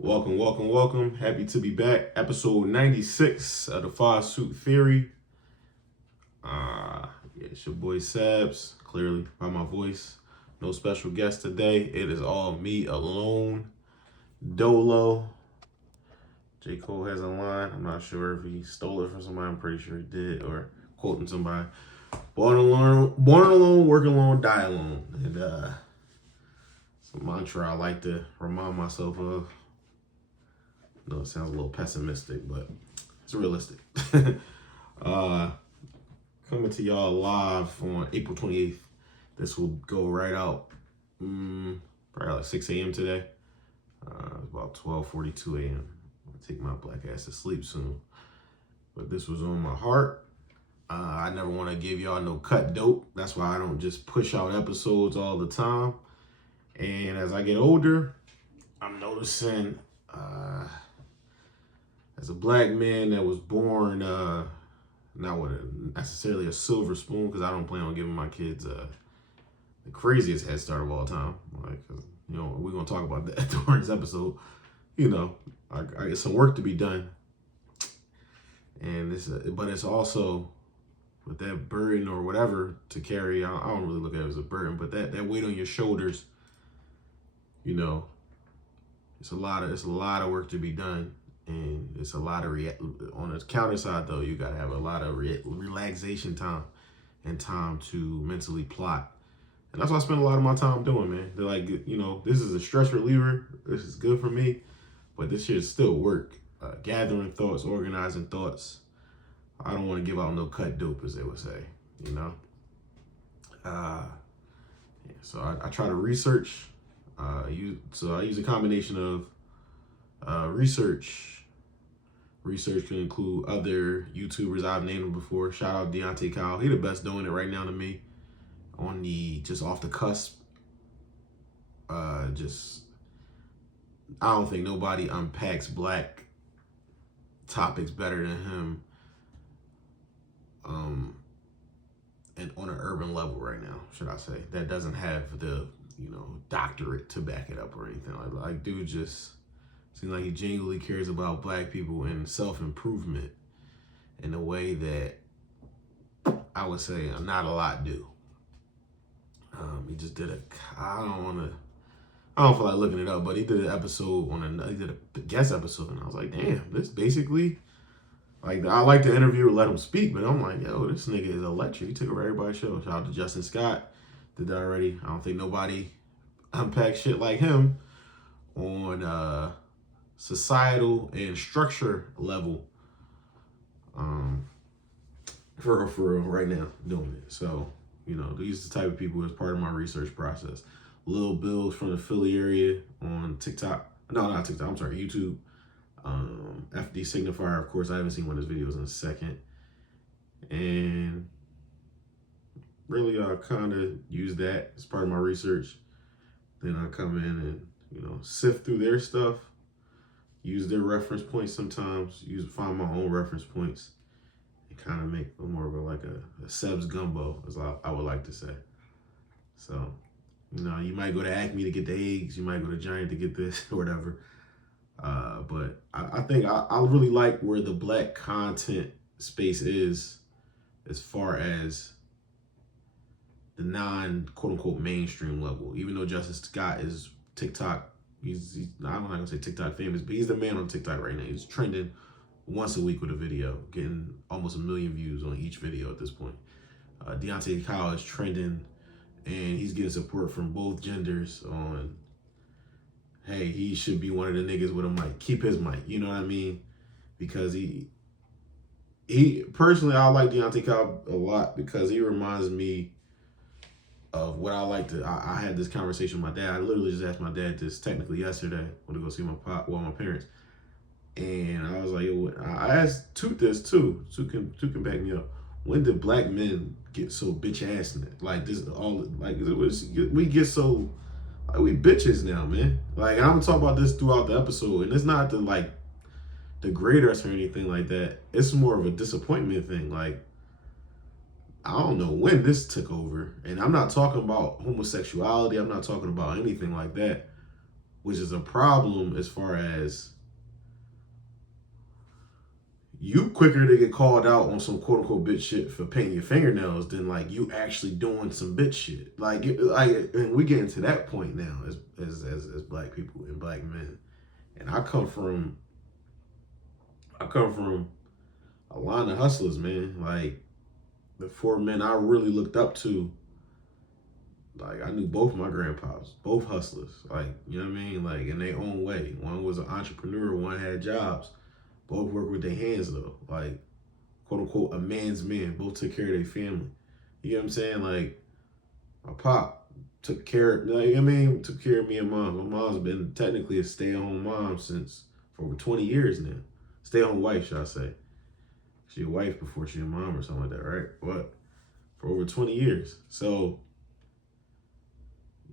Welcome, welcome, welcome. Happy to be back. Episode 96 of the Five Suit Theory. It's your boy Sabs, clearly by my voice. No special guest today. It is all me alone. Dolo. J. Cole has a line. I'm not sure if he stole it from somebody. I'm pretty sure he did, or quoting somebody. Born alone, work alone, die alone. And it's a mantra I like to remind myself of. No, it sounds a little pessimistic, but it's realistic. Coming to y'all live on April 28th. This will go right out probably like 6 a.m. today. About 12:42 a.m. I'll take my black ass to sleep soon. But this was on my heart. I never want to give y'all no cut dope. That's why I don't just push out episodes all the time. And as I get older, I'm noticing as a black man that was born not with necessarily a silver spoon, because I don't plan on giving my kids the craziest head start of all time. Like, we're gonna talk about that during this episode. I get some work to be done, and but it's also with that burden or whatever to carry. I don't really look at it as a burden, but that weight on your shoulders. It's a lot of work to be done. And it's a lot of on the counter side, though, you got to have a lot of relaxation time and time to mentally plot. And that's what I spend a lot of my time doing, man. They're like, this is a stress reliever. This is good for me. But this shit is still work. Gathering thoughts, organizing thoughts. I don't want to give out no cut dope, as they would say, So I try to research. I use a combination of research. Research can include other YouTubers I've named them before. Shout out Deontay Kyle. He the best doing it right now to me. On the just off the cusp. I don't think nobody unpacks black topics better than him. And on an urban level right now, should I say, that doesn't have the doctorate to back it up or anything like dude just seems like he genuinely cares about black people and self-improvement in a way that I would say not a lot do. He just did I don't feel like looking it up, but he did an episode he did a guest episode, and I was like, damn, this basically, like, I like the interviewer, let him speak, but I'm like, yo, this nigga is electric. He took over everybody's show. Shout out to Justin Scott, did that already. I don't think nobody unpacks shit like him on societal and structure level, for real right now doing it. So, these are the type of people as part of my research process. Lil Bill's from the Philly area on TikTok. No, not TikTok, I'm sorry, YouTube. FD Signifier, of course, I haven't seen one of his videos in a second. And really, I kind of use that as part of my research. Then I come in and, sift through their stuff, use their reference points sometimes, find my own reference points, and kind of make more of a Seb's gumbo, as I would like to say. So, you might go to Acme to get the eggs, you might go to Giant to get this or whatever. But I think I really like where the black content space is as far as the non quote unquote mainstream level. Even though Justin Scott is TikTok, he's I'm not gonna say TikTok famous, but he's the man on TikTok right now. He's trending once a week with a video, getting almost 1 million views on each video at this point. Deontay Kyle is trending, and he's getting support from both genders on, hey, he should be one of the niggas with a mic. Keep his mic, you know what I mean? Because he personally, I like Deontay Kyle a lot because he reminds me of what I like to. I had this conversation with my dad. I literally just asked my dad this technically yesterday. I went to go see my parents, and I was like, yo, I asked Toot this too. Toot can back me up. When did black men get so bitch ass? Like this, we get so. Like, we bitches now, man. Like, I'm talking about this throughout the episode, and it's not to degrade us or anything like that. It's more of a disappointment thing. Like, I don't know when this took over, and I'm not talking about homosexuality. I'm not talking about anything like that. which is a problem as far as you quicker to get called out on some quote unquote bitch shit for painting your fingernails than like you actually doing some bitch shit. Like and we get into that point now as black people and black men. And I come from a line of hustlers, man. Like the four men I really looked up to, like I knew both my grandpas, both hustlers. Like, you know what I mean? Like in their own way. One was an entrepreneur, one had jobs. Both work with their hands though. Like, quote unquote, a man's man. Both took care of their family. You know what I'm saying? Like, my pop took care of, like, I mean, took care of me and mom. My mom's been technically a stay-at-home mom for over 20 years now. Stay-at-home wife, should I say. She a wife before she a mom or something like that, right? But for over 20 years. So,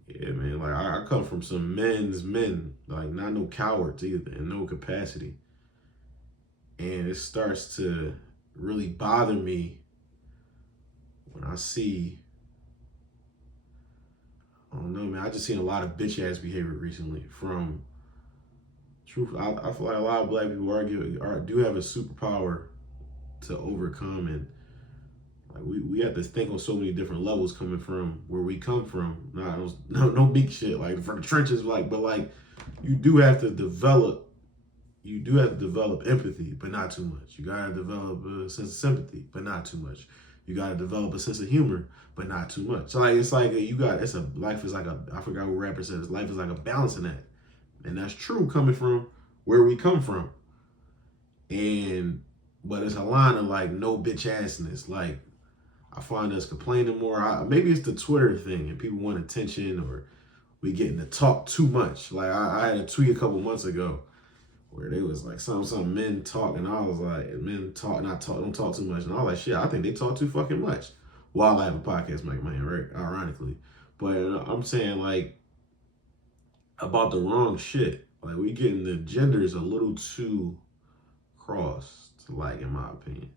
yeah, man, like I come from some men's men, like not no cowards either, in no capacity. And it starts to really bother me when I see, I don't know, man, I just seen a lot of bitch ass behavior recently from truth. I feel like a lot of black people do have a superpower to overcome, and like we have to think on so many different levels coming from where we come from. No big shit like from the trenches, like, but like you do have to develop empathy, but not too much. You gotta develop a sense of sympathy, but not too much. You gotta develop a sense of humor, but not too much. So like life is like a, I forgot what rapper says, life is like a balancing act. And that's true coming from where we come from. But it's a line of like no bitch assness. Like I find us complaining more. Maybe it's the Twitter thing and people want attention, or we getting to talk too much. Like I had a tweet a couple months ago where they was like some men talk, and I was like, men talk, don't talk too much. And I was like, shit, I think they talk too fucking much. While I have a podcast, Mike Man, right? Ironically. But I'm saying like about the wrong shit. Like we getting the genders a little too crossed, like in my opinion.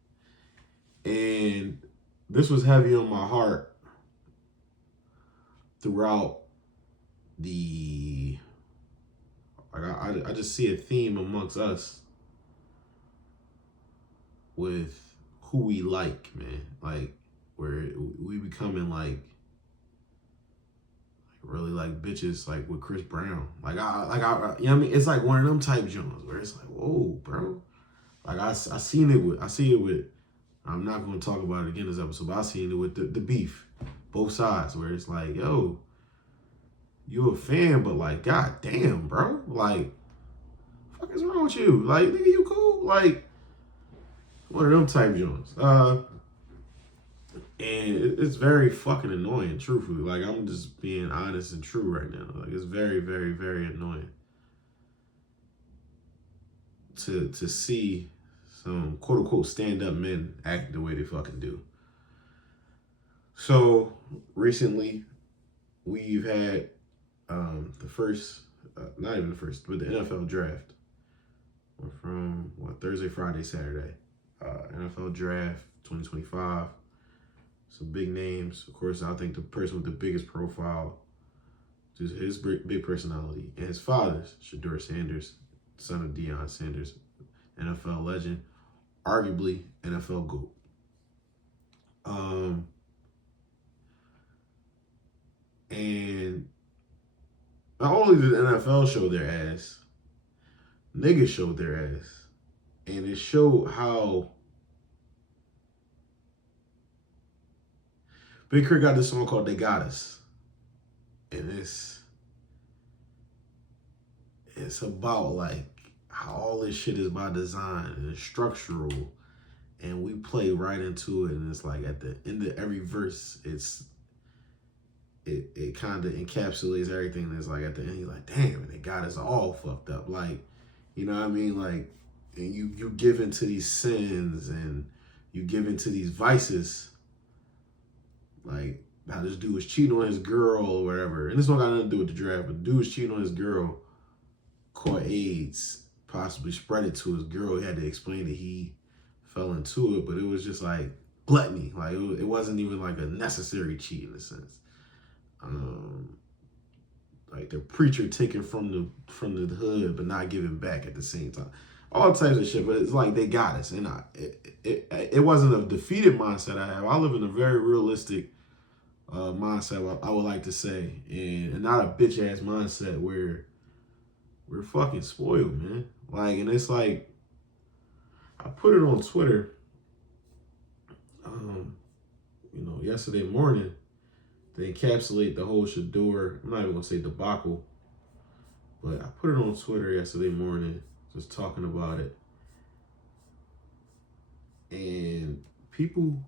And this was heavy on my heart throughout the, like I just see a theme amongst us with who we like, man. Like where we becoming like really like bitches, like with Chris Brown. Like you know what I mean? It's like one of them type joints where it's like, whoa, bro. Like I see it with, I'm not gonna talk about it again this episode, but I seen it with the beef, both sides, where it's like, yo, you a fan, but like, god damn, bro. Like, fuck is wrong with you? Like, nigga, you cool? Like, one of them type joints. And it's very fucking annoying, truthfully. Like, I'm just being honest and true right now. Like, it's very, very, very annoying to see some quote unquote stand up men act the way they fucking do. So recently, we've had the first, not even the first, but the NFL draft. We're from Thursday, Friday, Saturday. NFL draft 2025. Some big names. Of course, I think the person with the biggest profile, just his big personality, and his father's, Shedeur Sanders, son of Deion Sanders, NFL legend, arguably NFL GOAT. And not only did the NFL show their ass, niggas showed their ass. And it showed how Big Crit got this song called They Got Us. And it's about like how all this shit is by design and it's structural, and we play right into it, and it's like at the end of every verse, it kind of encapsulates everything, and it's like at the end you're like, damn, and they got us all fucked up. Like, you know what I mean? Like, and you give into these sins and you give into these vices, like how this dude was cheating on his girl or whatever. And this don't got nothing to do with the draft, but the dude was cheating on his girl, caught AIDS, possibly spread it to his girl. He had to explain that he fell into it, but it was just like gluttony. Like it wasn't even like a necessary cheat in a sense. like the preacher taking from the hood but not giving back at the same time. All types of shit, but it's like they got us, and it wasn't a defeated mindset I have. I live in a very realistic mindset, I would like to say, and not a bitch ass mindset where we're fucking spoiled, man. Like, and it's like I put it on Twitter, yesterday morning to encapsulate the whole Shedeur. I'm not even gonna say debacle, but I put it on Twitter yesterday morning, just talking about it, and people,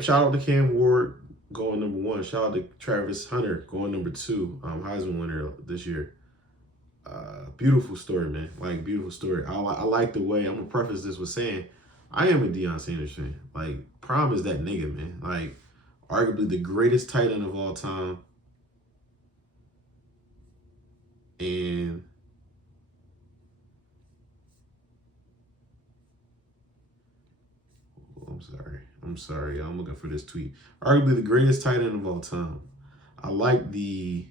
shout out to Cam Ward going number 1. Shout out to Travis Hunter going number 2, Heisman winner this year. Beautiful story, man. Like, beautiful story. I like the way, I'm gonna preface this with saying, I am a Deion Sanders fan. Like, Prime is that nigga, man. Like, arguably the greatest tight end of all time. And I'm sorry. I'm looking for this tweet. Arguably the greatest tight end of all time. I like the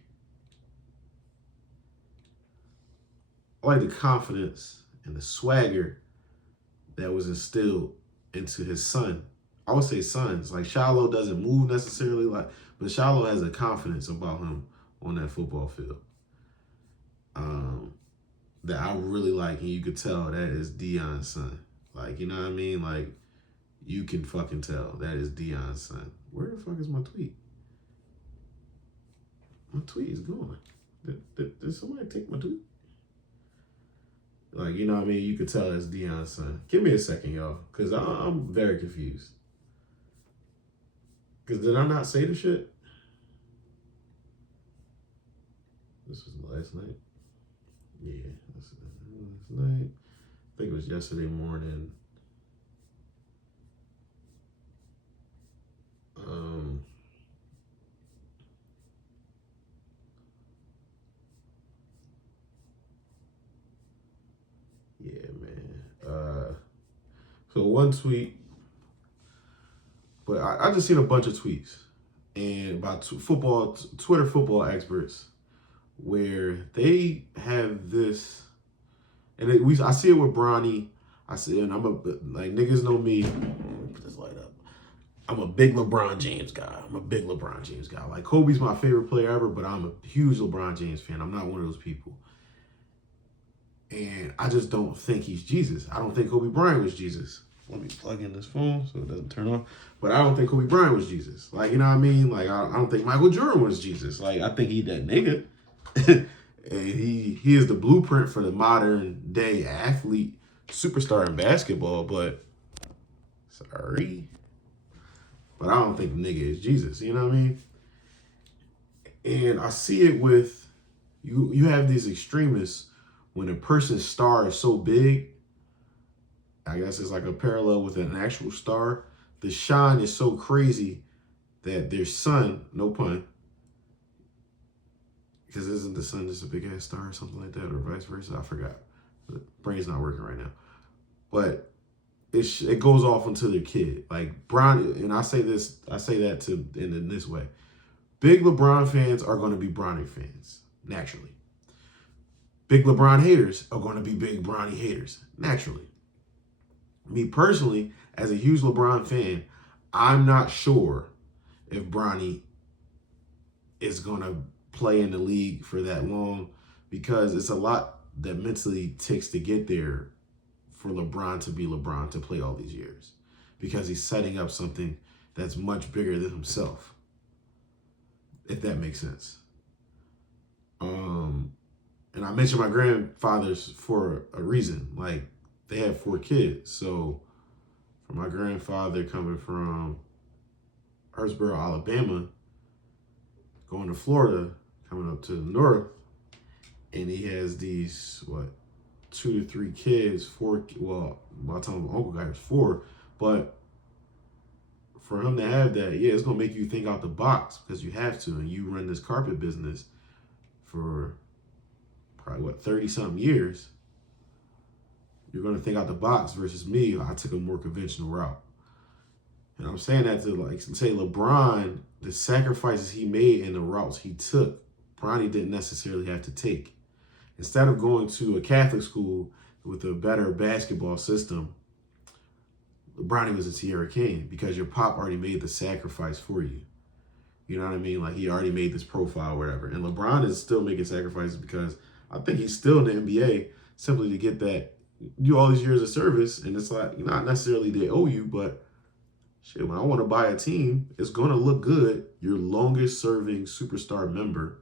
confidence and the swagger that was instilled into his son. I would say sons. Like, Shiloh doesn't move necessarily, but Shiloh has a confidence about him on that football field that I really like, and you could tell that is Deion's son. Like, you know what I mean? Like, you can fucking tell that is Deion's son. Where the fuck is my tweet? My tweet is gone. Did somebody take my tweet? Like, you know what I mean? You could tell that's Deion's son. Give me a second, y'all, because I'm very confused. Because did I not say the shit? This was last night. Yeah, last night. I think it was yesterday morning. Yeah, man. So one tweet, but I just seen a bunch of tweets and about Twitter football experts where they have this, and I see it with Bronny. I see, and like, niggas know me. Put this light up. I'm a big LeBron James guy. Like, Kobe's my favorite player ever, but I'm a huge LeBron James fan. I'm not one of those people. And I just don't think he's Jesus. I don't think Kobe Bryant was Jesus. Let me plug in this phone so it doesn't turn off. But I don't think Kobe Bryant was Jesus. Like, you know what I mean? Like, I don't think Michael Jordan was Jesus. Like, I think he that nigga. And he is the blueprint for the modern day athlete, superstar in basketball. But, sorry. But I don't think the nigga is Jesus. You know what I mean? And I see it with, you have these extremists. When a person's star is so big, I guess it's like a parallel with an actual star. The shine is so crazy that their son, no pun, because isn't the sun just a big ass star or something like that, or vice versa? I forgot. The brain's not working right now. But it goes off into their kid. Like, Bron, and I say that in this way. Big LeBron fans are going to be Bronny fans, naturally. Big LeBron haters are going to be big Bronny haters, naturally. Me personally, as a huge LeBron fan, I'm not sure if Bronny is going to play in the league for that long, because it's a lot that mentally takes to get there for LeBron to be LeBron, to play all these years, because he's setting up something that's much bigger than himself, if that makes sense. And I mentioned my grandfathers for a reason. Like, they have 4 kids. So for my grandfather coming from Hurtsboro, Alabama, going to Florida, coming up to the north, and he has these, 2 to 3 kids, 4, well, by the time my uncle got his 4, but for him to have that, yeah, it's going to make you think out the box, because you have to, and you run this carpet business for probably 30-something years. You're going to think out the box versus me. I took a more conventional route. And I'm saying that to like say LeBron, the sacrifices he made and the routes he took, Bronny didn't necessarily have to take. Instead of going to a Catholic school with a better basketball system, Bronny was a Tierra King because your pop already made the sacrifice for you. You know what I mean? Like he already made this profile or whatever. And LeBron is still making sacrifices because I think he's still in the NBA simply to get that, do all these years of service. And it's like, not necessarily they owe you, but shit, when I want to buy a team, it's going to look good. Your longest serving superstar member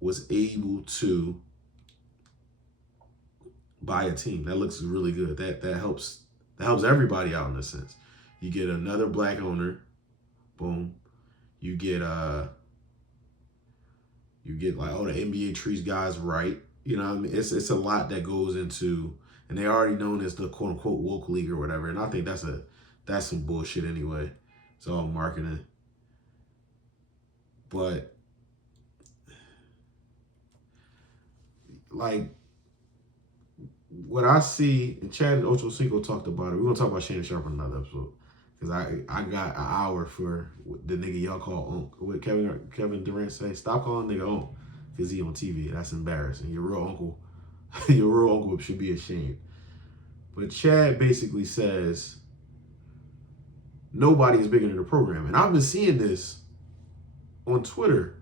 was able to buy a team. That looks really good. That helps everybody out in a sense. You get another black owner, boom. You get like, oh, the NBA treats guys right. You know what I mean? It's a lot that goes into, and they're already known as the quote unquote woke league or whatever. And I think that's some bullshit anyway. It's all marketing. But like what I see, and Chad and Ocho Cinco talked about it. We're gonna talk about Shannon Sharp in another episode. Because I got an hour for the nigga y'all call Unc. What Kevin Durant say? Stop calling nigga Unc. Because he on TV. That's embarrassing. Your real uncle should be ashamed. But Chad basically says nobody is bigger than the program. And I've been seeing this on Twitter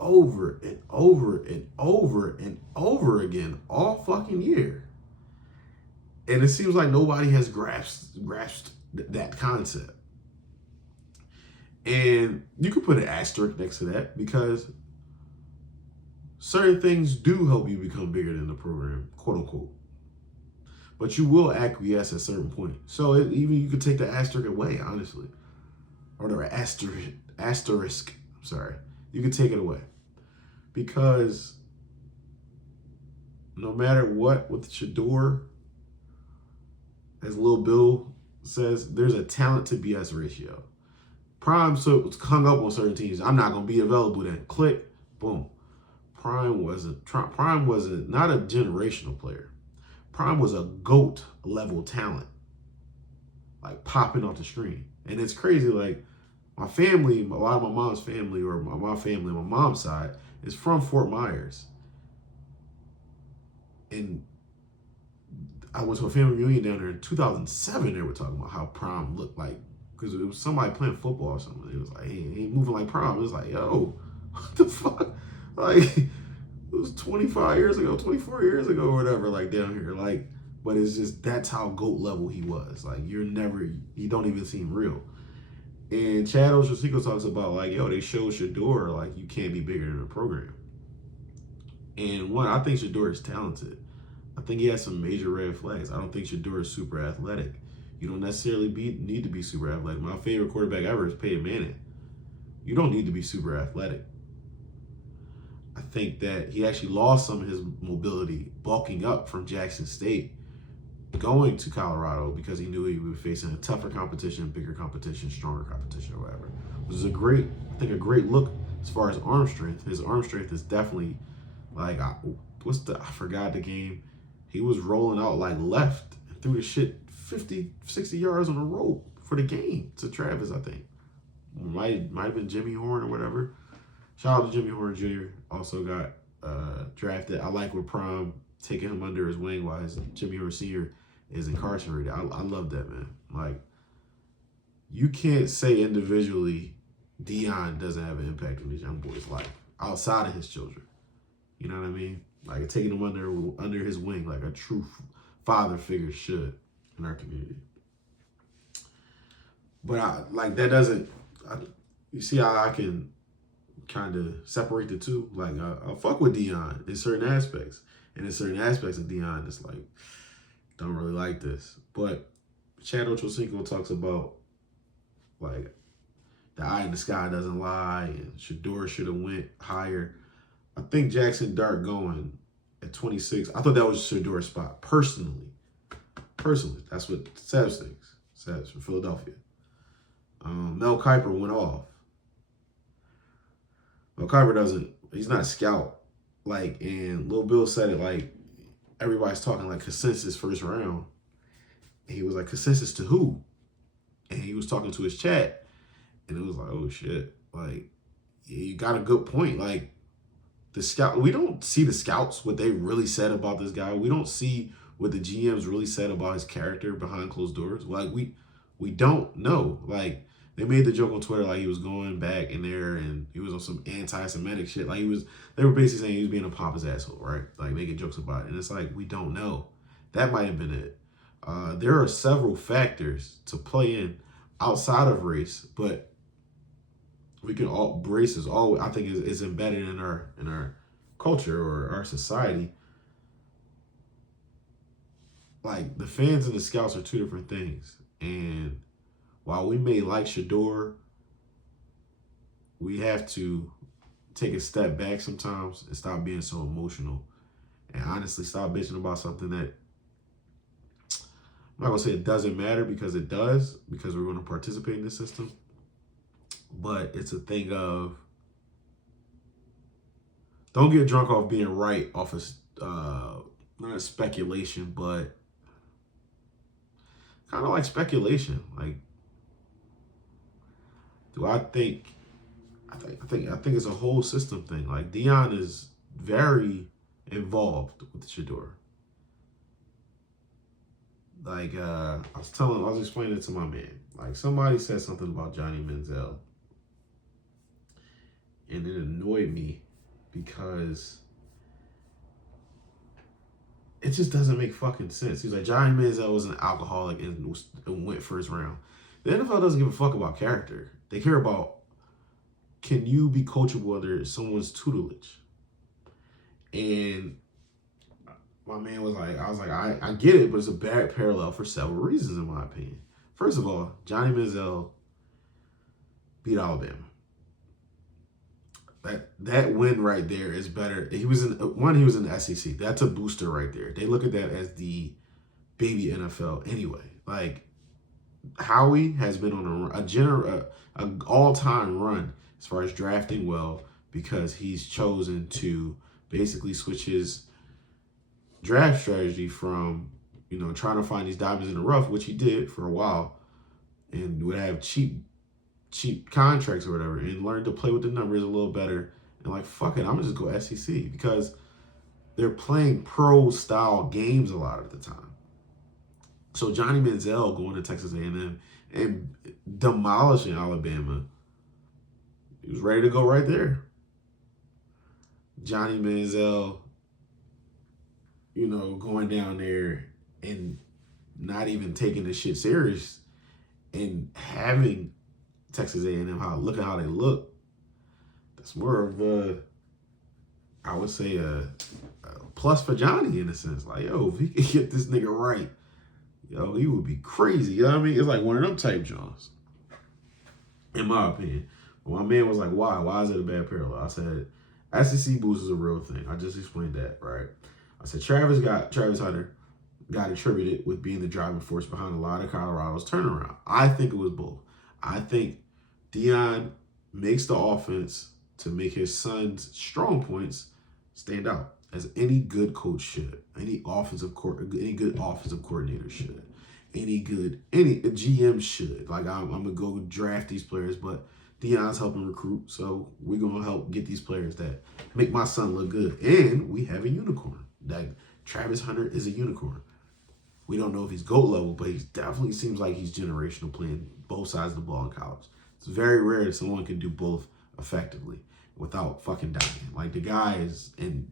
over and over and over and over again all fucking year. And it seems like nobody has grasped that concept. And you could put an asterisk next to that because certain things do help you become bigger than the program, quote unquote. But you will acquiesce at a certain point. So even you could take the asterisk away, honestly. Or the asterisk, sorry. You could take it away. Because no matter what with Shedeur, as Lil Bill says, there's a talent to BS ratio. Prime hung up on certain teams. I'm not going to be available then. Click, boom. Prime was not a generational player. Prime was a GOAT level talent, like popping off the screen. And it's crazy, like my family, a lot of my mom's family, or my family, my mom's side, is from Fort Myers. And I went to a family reunion down there in 2007. They were talking about how Prime looked like, because it was somebody playing football or something. It was like, hey, he ain't moving like Prime. It was like, yo, what the fuck? Like, it was 25 years ago, 24 years ago, or whatever, like down here. Like, but it's just, that's how GOAT level he was. Like, you don't even seem real. And Chad Ochocinco talks about, like, yo, they showed Shedeur, like, you can't be bigger than a program. And one, I think Shedeur is talented. I think he has some major red flags. I don't think Shedeur is super athletic. You don't necessarily need to be super athletic. My favorite quarterback ever is Peyton Manning. You don't need to be super athletic. I think that he actually lost some of his mobility bulking up from Jackson State, going to Colorado, because he knew he would be facing a tougher competition, bigger competition, stronger competition, or whatever. Which is a great look as far as arm strength. His arm strength is definitely like, I forgot the game. He was rolling out like left and threw the shit 50, 60 yards on a rope for the game to Travis, I think. Might have been Jimmy Horn or whatever. Shout out to Jimmy Horn Jr. Also got drafted. I like with Prime taking him under his wing while Jimmy Horn Sr. is incarcerated. I love that, man. Like, you can't say individually Deion doesn't have an impact on these young boys' life outside of his children. You know what I mean? Like, taking him under his wing like a true father figure should in our community. But you see how I can kind of separate the two? Like, I fuck with Deion in certain aspects. And in certain aspects of Deion, it's like, don't really like this. But Chad Ochocinco talks about, like, the eye in the sky doesn't lie, and Shedeur should have went higher. I think Jackson Dart going at 26, I thought that was Shedeur's spot, personally. That's what Sebs thinks. Sebs from Philadelphia. Mel Kiper went off. Mel Kiper he's not a scout. Like, and Lil Bill said it like, everybody's talking like consensus first round. And he was like, consensus to who? And he was talking to his chat, and it was like, oh shit, like you got a good point. Like the scout, we don't see the scouts what they really said about this guy. We don't see what the GMs really said about his character behind closed doors. Like we don't know. Like they made the joke on Twitter like he was going back in there and he was on some anti-Semitic shit. Like they were basically saying he was being a pompous asshole, right? Like making jokes about it. And it's like, we don't know. That might have been it. There are several factors to play in outside of race, but we can all race is all I think is embedded in our culture or our society. Like the fans and the scouts are two different things. And while we may like Shedeur, we have to take a step back sometimes and stop being so emotional. And honestly, stop bitching about something that I'm not gonna say it doesn't matter, because it does, because we're gonna participate in this system. But it's a thing of don't get drunk off being right off of not speculation, but kind of like speculation. Like, do I think it's a whole system thing. Like Deion is very involved with Shedeur. Like I was explaining it to my man. Like somebody said something about Johnny Manziel, and it annoyed me because it just doesn't make fucking sense. He's like, Johnny Manziel was an alcoholic and went first round. The NFL doesn't give a fuck about character. They care about, can you be coachable under someone's tutelage? And my man was like, I get it, but it's a bad parallel for several reasons, in my opinion. First of all, Johnny Manziel beat Alabama. That win right there is better. He was in the SEC. That's a booster right there. They look at that as the baby NFL anyway. Like Howie has been on an all-time run as far as drafting well, because he's chosen to basically switch his draft strategy from, trying to find these diamonds in the rough, which he did for a while, and would have cheap contracts or whatever, and learn to play with the numbers a little better. And like, fuck it, I'm gonna just go SEC, because they're playing pro style games a lot of the time. So Johnny Manziel going to Texas A&M and demolishing Alabama, he was ready to go right there. Johnny Manziel, going down there and not even taking this shit serious and having Texas A&M, look at how they look. That's more of I would say a plus for Johnny in a sense. Like, yo, if he could get this nigga right, yo, he would be crazy. You know what I mean? It's like one of them type Johns, in my opinion. But my man was like, why? Why is it a bad parallel? I said, SEC boost is a real thing. I just explained that, right? I said, Travis Hunter got attributed with being the driving force behind a lot of Colorado's turnaround. I think it was both. I think Deion makes the offense to make his son's strong points stand out, as any good coach should, any good offensive coordinator should, any GM should. Like, I'm gonna go draft these players, but Deion's helping recruit, so we're gonna help get these players that make my son look good. And we have a unicorn. Like, Travis Hunter is a unicorn. We don't know if he's GOAT level, but he definitely seems like he's generational, playing both sides of the ball in college. It's very rare that someone can do both effectively without fucking dying. Like, the guy is in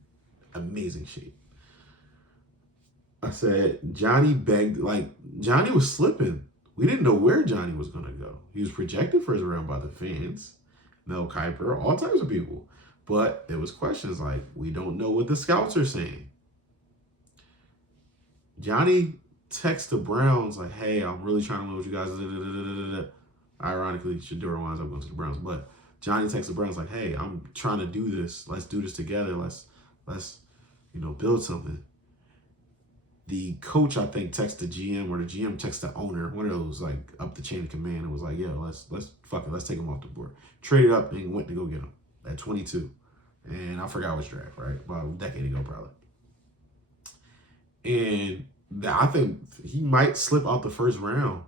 amazing shape. I said, Johnny was slipping. We didn't know where Johnny was going to go. He was projected first round by the fans, Mel Kiper, all types of people. But there was questions like, we don't know what the scouts are saying. Johnny texts the Browns like, hey, I'm really trying to win with you guys. Ironically, Shedeur winds up going to the Browns. But Johnny texts the Browns like, hey, I'm trying to do this. Let's do this together. Let's build something. The coach, I think, texts the GM, or the GM texts the owner, one of those, like, up the chain of command, and was like, yo, let's take him off the board. Traded up and went to go get him at 22. And I forgot which draft, right? About a decade ago, probably. And I think he might slip out the first round,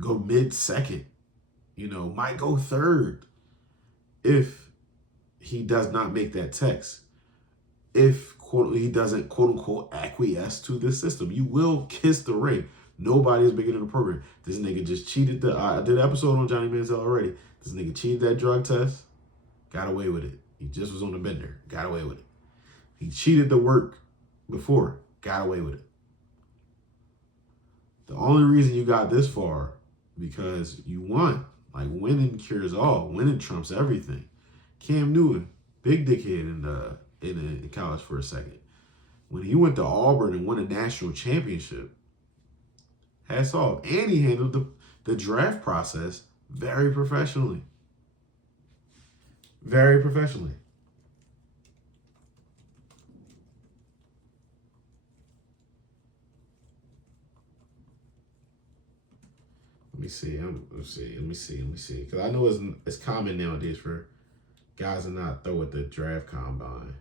go mid-second, might go third if he does not make that text. If he doesn't quote unquote acquiesce to this system, you will kiss the ring. Nobody is bigger than the program. This nigga just cheated. I did an episode on Johnny Manziel already. This nigga cheated that drug test, got away with it. He just was on the bender, got away with it. He cheated the work before, got away with it. The only reason you got this far because you won. Like, winning cures all. Winning trumps everything. Cam Newton, big dickhead in college for a second. When he went to Auburn and won a national championship, hats off. And he handled the draft process very professionally. Very professionally. Let me see. Let me see. Because I know it's common nowadays for guys to not throw at the draft combine.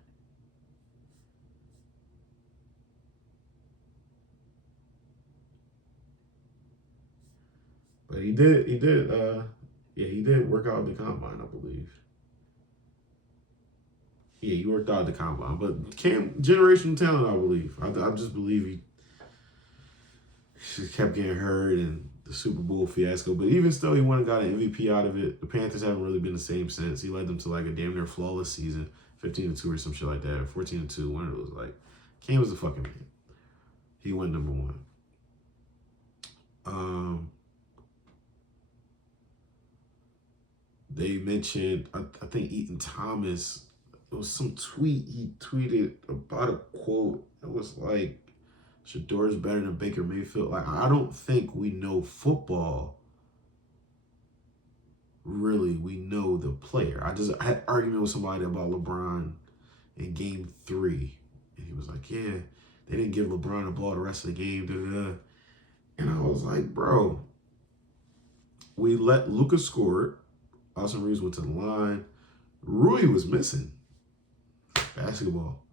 But he did work out at the combine, I believe. Yeah, he worked out at the combine. But Cam, generational talent, I believe. I just believe he just kept getting hurt and the Super Bowl fiasco. But even still, he went and got an MVP out of it. The Panthers haven't really been the same since. He led them to like a damn near flawless season, 15-2 or some shit like that, 14-2, one of those. Like, Cam was the fucking man. He went number one. They mentioned, I think Eaton Thomas, it was some tweet he tweeted about a quote. It was like, Shedeur is better than Baker Mayfield. Like, I don't think we know football. Really, we know the player. I had an argument with somebody about LeBron in Game 3. And he was like, yeah, they didn't give LeBron the ball the rest of the game. And I was like, bro, we let Luka score. Austin Reeves went to the line. Rui was missing basketball.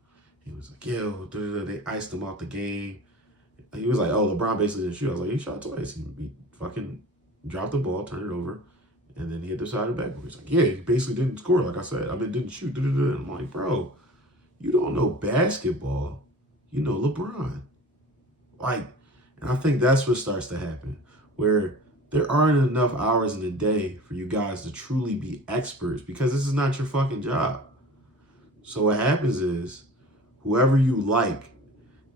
He was like, yo, they iced him off the game. He was like, oh, LeBron basically didn't shoot. I was like, he shot twice. He fucking dropped the ball, turned it over, and then he hit the side of the backboard. He's like, yeah, he basically didn't score, like I said. I mean, didn't shoot. And I'm like, bro, you don't know basketball. You know LeBron. Like, and I think that's what starts to happen, where there aren't enough hours in the day for you guys to truly be experts because this is not your fucking job. So what happens is whoever you like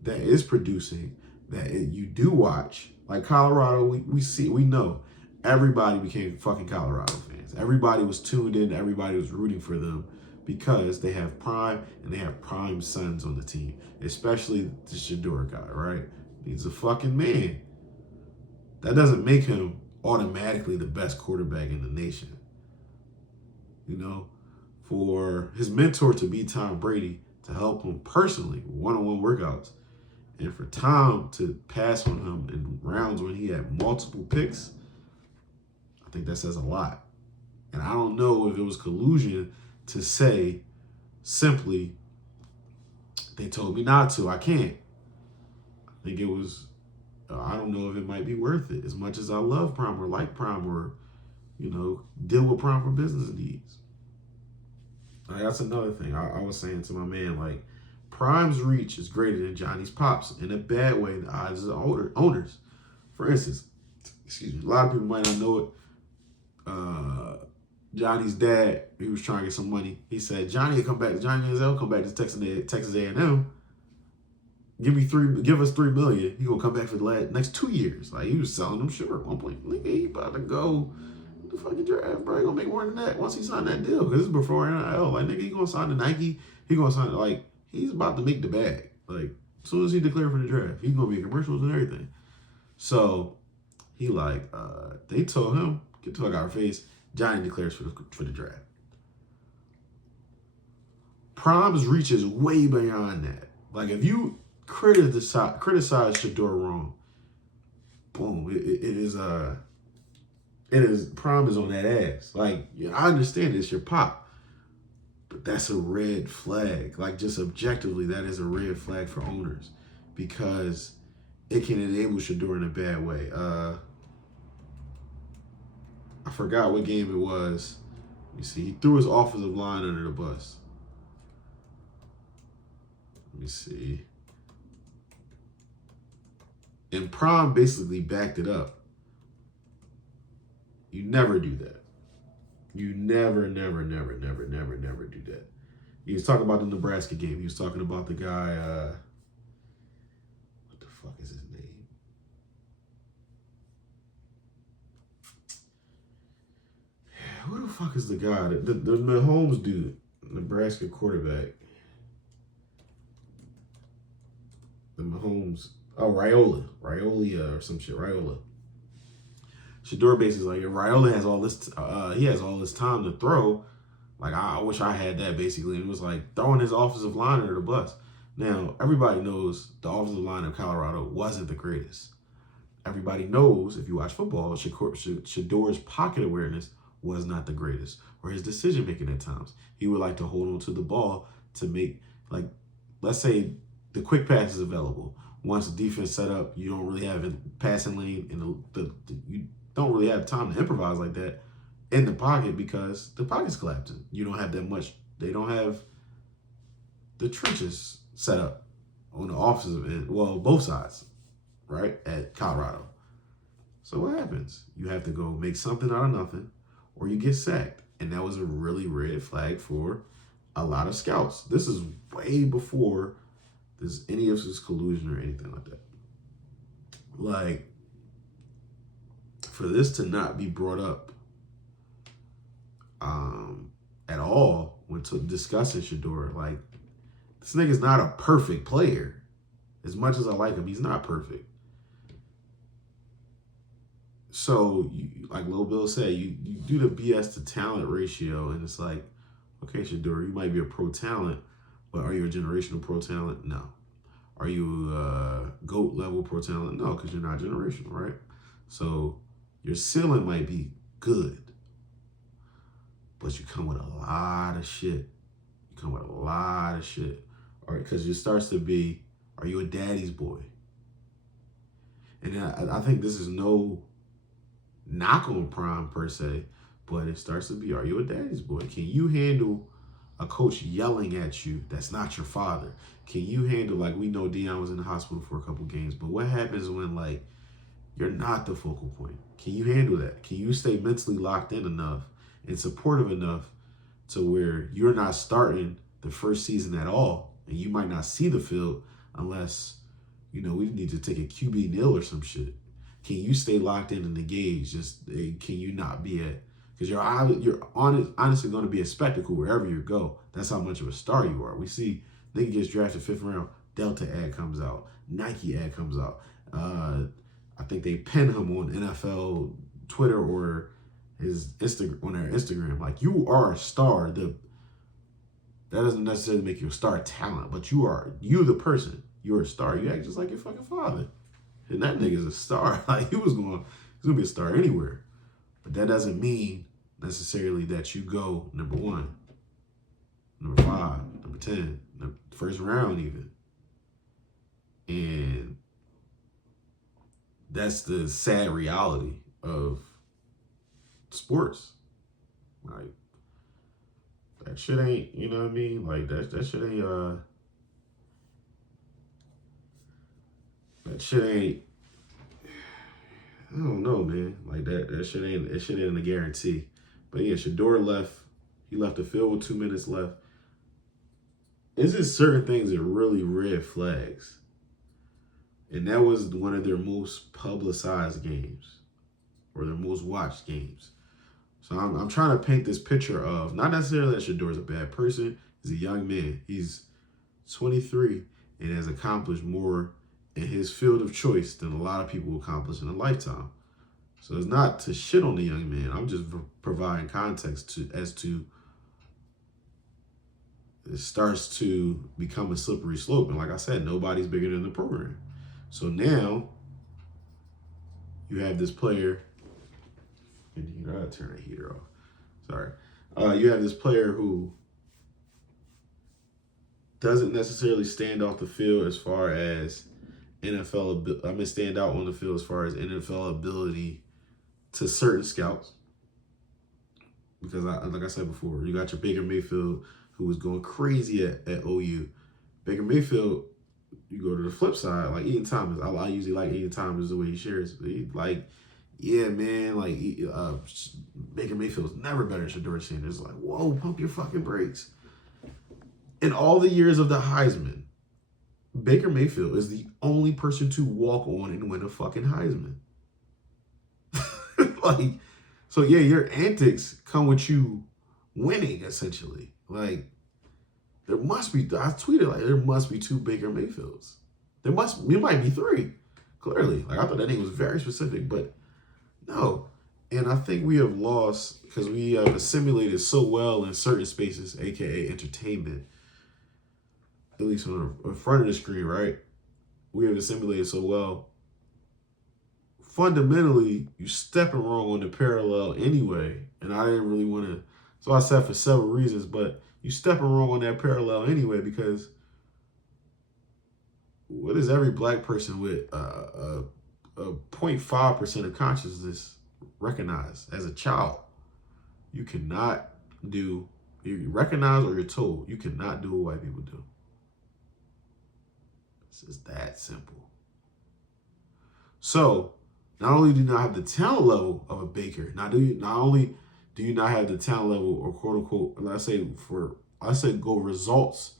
that is producing, that you do watch, like Colorado, we know everybody became fucking Colorado fans. Everybody was tuned in, everybody was rooting for them because they have prime and they have prime sons on the team, especially the Shedeur guy, right? He's a fucking man. That doesn't make him automatically the best quarterback in the nation. For his mentor to be Tom Brady, to help him personally, one-on-one workouts, and for Tom to pass on him in rounds when he had multiple picks, I think that says a lot. And I don't know if it was collusion to say simply, they told me not to, I can't. I think it was, I don't know if it might be worth it as much as I love Prime or like Prime or, deal with Prime for business needs. That's another thing. I was saying to my man, like, Prime's reach is greater than Johnny's pops in a bad way in the eyes of the owners. For instance, a lot of people might not know it. Johnny's dad, he was trying to get some money. He said, Johnny Manziel come back to Texas A&M. Give us $3 million. He gonna come back for the next 2 years. Like, he was selling them short at one point. Nigga, he about to go the fucking draft, bro. He gonna make more than that once he signed that deal. Because this is before NIL. Like, nigga, he gonna sign to Nike. He gonna sign, like, he's about to make the bag. Like, as soon as he declared for the draft, he's gonna be in commercials and everything. So, he they told him, get the fuck out of our face. Johnny declares for the draft. Prime's reach is way beyond that. Like, if you criticize Shedeur wrong, boom, it is Prime is on that ass. Like, I understand it's your pop, but that's a red flag. Like, just objectively, that is a red flag for owners because it can enable Shedeur in a bad way. I forgot what game it was. You see, he threw his offensive line under the bus. Let me see. And Prime basically backed it up. You never do that. You never do that. He was talking about the Nebraska game. He was talking about the guy, what the fuck is his name? Who the fuck is the guy? The Mahomes dude, Nebraska quarterback. The Mahomes, Raiola or some shit, Raiola. Shedeur basically like, Raiola has all this, he has all this time to throw. Like, I wish I had that, basically. And it was like throwing his offensive line under the bus. Now, everybody knows the offensive line of Colorado wasn't the greatest. Everybody knows, if you watch football, Shedeur's pocket awareness was not the greatest, or his decision-making at times. He would like to hold on to the ball to make, like, let's say the quick pass is available. Once the defense set up, you don't really have a passing lane, and you don't really have time to improvise like that in the pocket because the pocket's collapsing. You don't have that much. They don't have the trenches set up on the offensive end. Well, both sides, right, at Colorado. So what happens? You have to go make something out of nothing, or you get sacked. And that was a really red flag for a lot of scouts. This is way before there's any of this collusion or anything like that. Like, for this to not be brought up at all when discussing Shedeur, like, this nigga's not a perfect player. As much as I like him, he's not perfect. So, like Lil Bill said, you do the BS to talent ratio, and it's like, okay, Shedeur, you might be a pro talent, but are you a generational pro talent? No. Are you a GOAT level pro talent? No, because you're not generational, right? So your ceiling might be good, but you come with a lot of shit. All right, because it starts to be, are you a daddy's boy? And I think this is no knock on Prime per se, but it starts to be, are you a daddy's boy? Can you handle a coach yelling at you that's not your father? Can you handle, like, we know Deion was in the hospital for a couple games, but what happens when, like, you're not the focal point? Can you handle that? Can you stay mentally locked in enough and supportive enough to where you're not starting the first season at all, and you might not see the field unless, we need to take a QB nil or some shit? Can you stay locked in and engaged? Can you not be because you're honestly going to be a spectacle wherever you go. That's how much of a star you are. We see nigga gets drafted 5th round, Delta ad comes out, Nike ad comes out. I think they pin him on NFL Twitter or his on their Instagram. Like, you are a star. That doesn't necessarily make you a star talent, but you the person. You're a star. You act just like your fucking father. And that nigga's a star. Like, he's gonna be a star anywhere. But that doesn't mean necessarily that you go number 1, number 5, number 10, first round even. And that's the sad reality of sports. Like, that shit ain't, you know what I mean? Like, that shit ain't, that shit ain't, I don't know, man. Like, that shit ain't a guarantee. But yeah, Shedeur left. He left the field with 2 minutes left. It's just certain things that really red flags. And that was one of their most publicized games, or their most watched games. So I'm trying to paint this picture of, not necessarily that Shedeur's a bad person. He's a young man. He's 23 and has accomplished more in his field of choice than a lot of people accomplish in a lifetime. So it's not to shit on the young man. I'm just providing context as to it starts to become a slippery slope. And like I said, nobody's bigger than the program. So now you have this player. I gotta turn the heater off. Sorry. You have this player who doesn't necessarily stand off the field as far as stand out on the field as far as NFL ability to certain scouts. Because like I said before, you got your Baker Mayfield who was going crazy at OU. Baker Mayfield, you go to the flip side, like Ian Thomas. I usually like Ian Thomas the way he shares. Yeah, man, Baker Mayfield's never better than Shedeur Sanders. Like, whoa, pump your fucking brakes. In all the years of the Heisman, Baker Mayfield is the only person to walk on and win a fucking Heisman. So yeah, your antics come with you winning, essentially. Like, I tweeted, there must be 2 Baker Mayfields. There might be 3, clearly. Like, I thought that name was very specific, but no. And I think we have lost, because we have assimilated so well in certain spaces, aka entertainment, at least on the front of the screen, right? We have assimilated so well. Fundamentally, you stepping wrong on the parallel anyway. And I didn't really want to, so I said for several reasons, but you stepping wrong on that parallel anyway, because what does every black person with a 0.5% of consciousness recognize as a child? You cannot do, you recognize or you're told, you cannot do what white people do. It's just that simple. So, not only do you not have the talent level of a Baker, not only do you not have the talent level, or quote unquote, let's say go results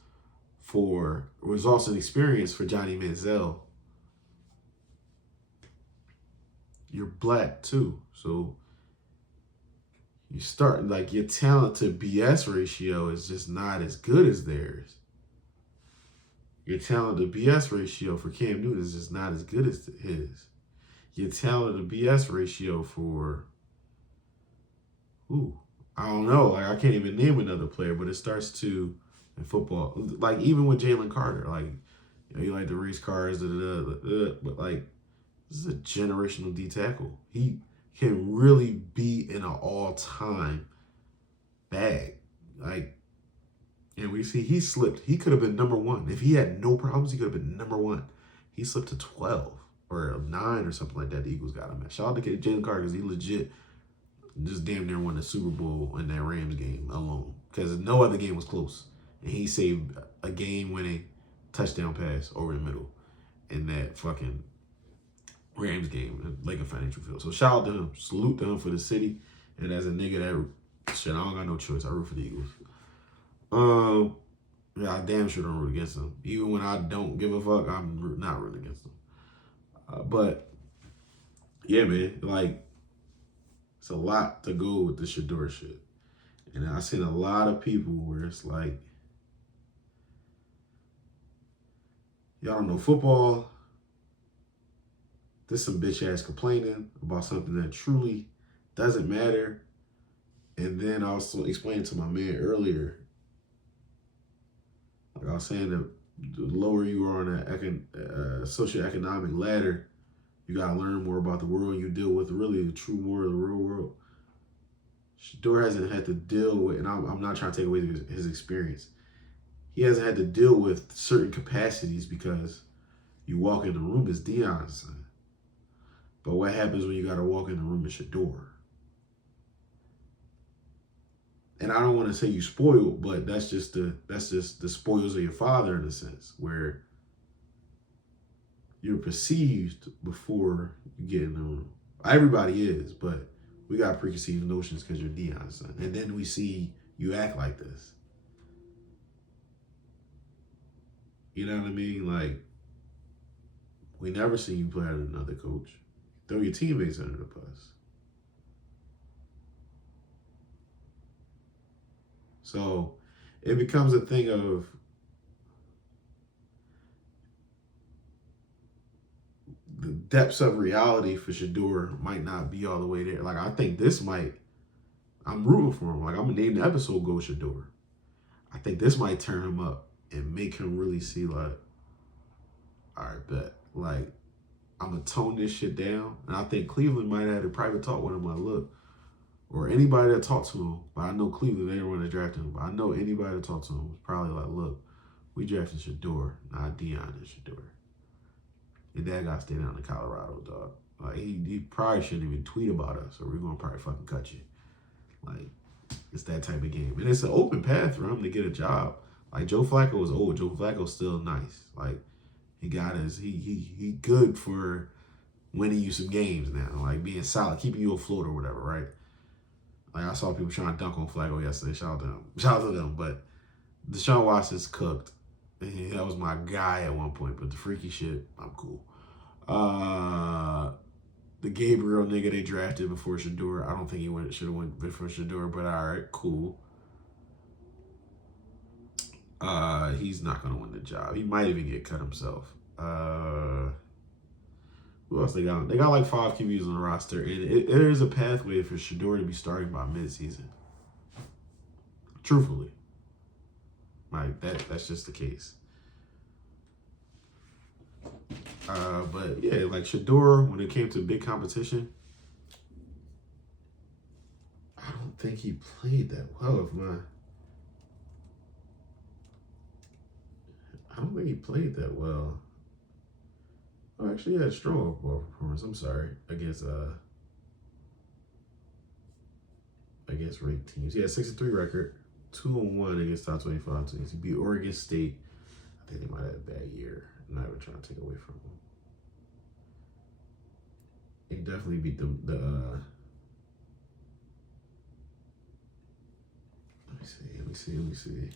and experience for Johnny Manziel, you're black too. So you start, like, your talent to BS ratio is just not as good as theirs. Your talent to BS ratio for Cam Newton is just not as good as his. Your talent to BS ratio for, I don't know. Like, I can't even name another player, but it starts to, in football, like, even with Jalen Carter, like, you like the race cars, but like, this is a generational D tackle. He can really be in an all-time bag. Like, and we see he slipped. He could have been number 1. If he had no problems, he could have been number 1. He slipped to 12 or 9 or something like that. The Eagles got him at. Shout out to Jalen Carter, because he legit just damn near won the Super Bowl in that Rams game alone, because no other game was close. And he saved a game-winning touchdown pass over the middle in that fucking Rams game at Lincoln Financial Field. So shout out to him. Salute to him for the city. And as a nigga that, shit, I don't got no choice. I root for the Eagles. Yeah, I damn sure don't root against them. Even when I don't give a fuck, I'm not rooting against them. But yeah, man, like, it's a lot to go with the Shedeur shit. And I've seen a lot of people where it's like, y'all don't know football. There's some bitch ass complaining about something that truly doesn't matter. And then I was explaining to my man earlier, like I was saying, that the lower you are on that socioeconomic ladder, you got to learn more about the world you deal with, really the true more of the real world. Shedeur hasn't had to deal with, and I'm not trying to take away his experience. He hasn't had to deal with certain capacities, because you walk in the room as Deion's son. But what happens when you got to walk in the room as Shedeur? And I don't want to say you spoiled, but that's just the spoils of your father, in a sense, where you're perceived before you get in the room. Everybody is, but we got preconceived notions because you're Deion's son. And then we see you act like this. You know what I mean? Like, we never see you play under another coach. Throw your teammates under the bus. So it becomes a thing of, the depths of reality for Shedeur might not be all the way there. Like, I think this might, I'm rooting for him. Like, I'm going to name the episode Go Shedeur. I think this might turn him up and make him really see, like, all right, bet. Like, I'm going to tone this shit down. And I think Cleveland might have had a private talk with him, like, look, or anybody that talked to him, but I know Cleveland, they didn't want to draft him, but I know anybody that talked to him was probably like, look, we drafted Shedeur, not Deion and Shedeur. Your dad got to stay down in Colorado, dog. Like, he probably shouldn't even tweet about us, or we're going to probably fucking cut you. Like, it's that type of game. And it's an open path for him to get a job. Like, Joe Flacco was old. Joe Flacco's still nice. Like, he good for winning you some games now. Like, being solid, keeping you afloat or whatever, right? Like, I saw people trying to dunk on Flacco yesterday. Shout out to them. Shout out to them. But Deshaun Watson's cooked. And that was my guy at one point. But the freaky shit, I'm cool. The Gabriel nigga they drafted before Shedeur. I don't think he should have went before Shedeur, but all right, cool. He's not gonna win the job. He might even get cut himself. Who else they got? They got like 5 QBs on the roster, and there is a pathway for Shedeur to be starting by midseason. Truthfully, like that's just the case. But yeah, like Shedeur, when it came to big competition, I don't think he played that well. I don't think he played that well. Oh, actually, he had a strong ball performance. I'm sorry, against ranked teams. He had 63 record, 2-1 against top 25 teams. He beat Oregon State. I think they might have had a bad year. I'm not even trying to take away from him. He definitely beat the let me see.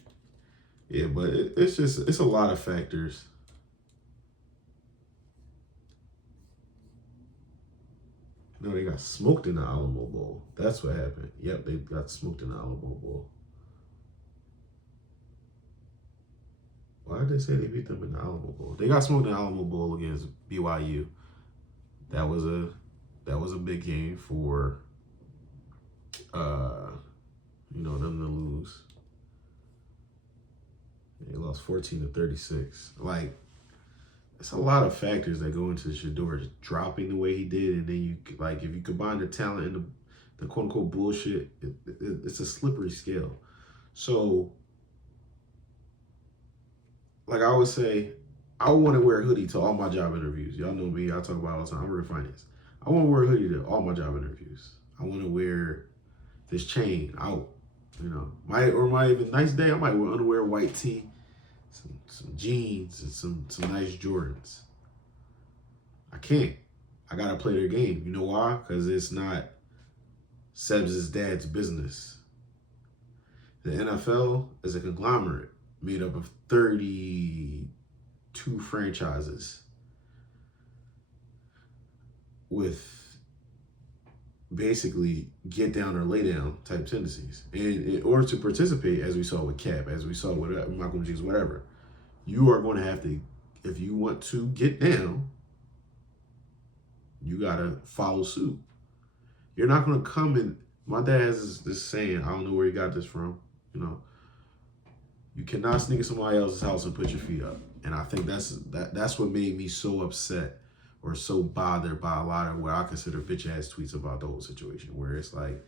Yeah, but it's a lot of factors. No, they got smoked in the Alamo Bowl. That's what happened. Yep, they got smoked in the Alamo Bowl. Why did they say they beat them in the Alamo Bowl? They got smoked in the Alamo Bowl against BYU. That was a big game for them to lose. They lost 14-36. Like, it's a lot of factors that go into Shedeur dropping the way he did, and then you like if you combine the talent and the quote unquote bullshit, it's a slippery scale. So, like I always say, I want to wear a hoodie to all my job interviews. Y'all know me. I talk about it all the time. I work in finance. I want to wear a hoodie to all my job interviews. I want to wear this chain out. My even nice day, I might wear underwear, white tee, some jeans, and some nice Jordans. I can't. I gotta play their game. You know why? Because it's not Sebs' dad's business. The NFL is a conglomerate made up of 32 franchises with basically get down or lay down type tendencies. And in order to participate, as we saw with Cap, as we saw with Malcolm Jenkins, whatever, you are going to have to, if you want to get down, you got to follow suit. You're not going to come in. My dad has this saying, I don't know where he got this from, you cannot sneak in somebody else's house and put your feet up. And I think that's what made me so upset or so bothered by a lot of what I consider bitch-ass tweets about the whole situation, where it's like,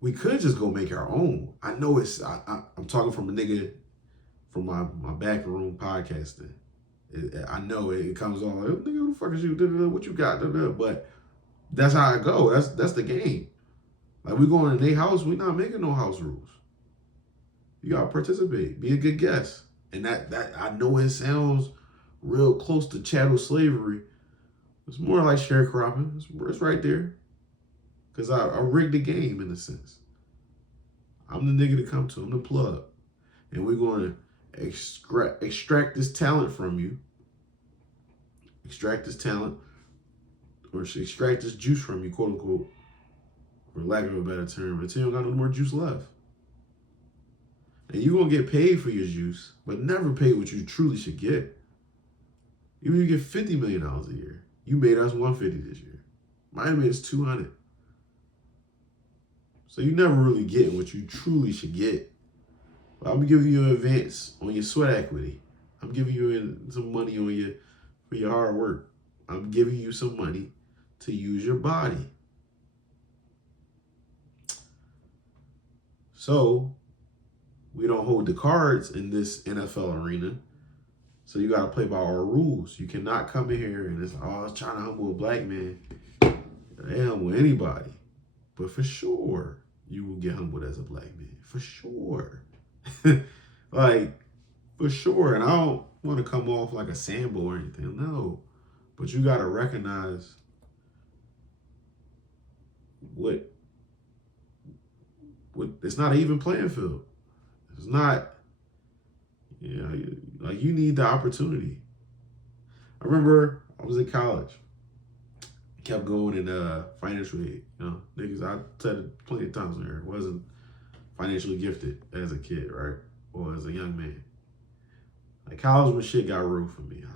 we could just go make our own. I know I'm talking from a nigga from my back room podcasting. I know it comes on like, oh, nigga, who the fuck is you? What you got? But that's how I go. That's the game. Like, we going in their house, we not making no house rules. You gotta participate. Be a good guest. And that I know it sounds real close to chattel slavery. It's more like sharecropping. It's right there. Because I rigged the game in a sense. I'm the nigga to come to. I'm the plug. And we're going to extract this talent from you. Extract this talent. Or extract this juice from you, quote unquote. For lack of a better term. Until you don't got no more juice left. And you're going to get paid for your juice. But never pay what you truly should get. Even if you get $50 million a year, you made us $150 this year. Miami made us $200. So you never really get what you truly should get. But I'm giving you an advance on your sweat equity. I'm giving you some money for your hard work. I'm giving you some money to use your body. So we don't hold the cards in this NFL arena. So you got to play by our rules. You cannot come in here and it's, oh, it's trying to humble a black man. They humble anybody. But for sure, you will get humbled as a black man. For sure. Like, for sure. And I don't want to come off like a Sambo or anything. No. But you got to recognize what it's not an even playing field. It's not, you know, like you need the opportunity. I remember I was in college. Kept going in financial aid. You know, niggas, I said it plenty of times there, wasn't financially gifted as a kid, right? Or as a young man. Like college when shit got real for me. I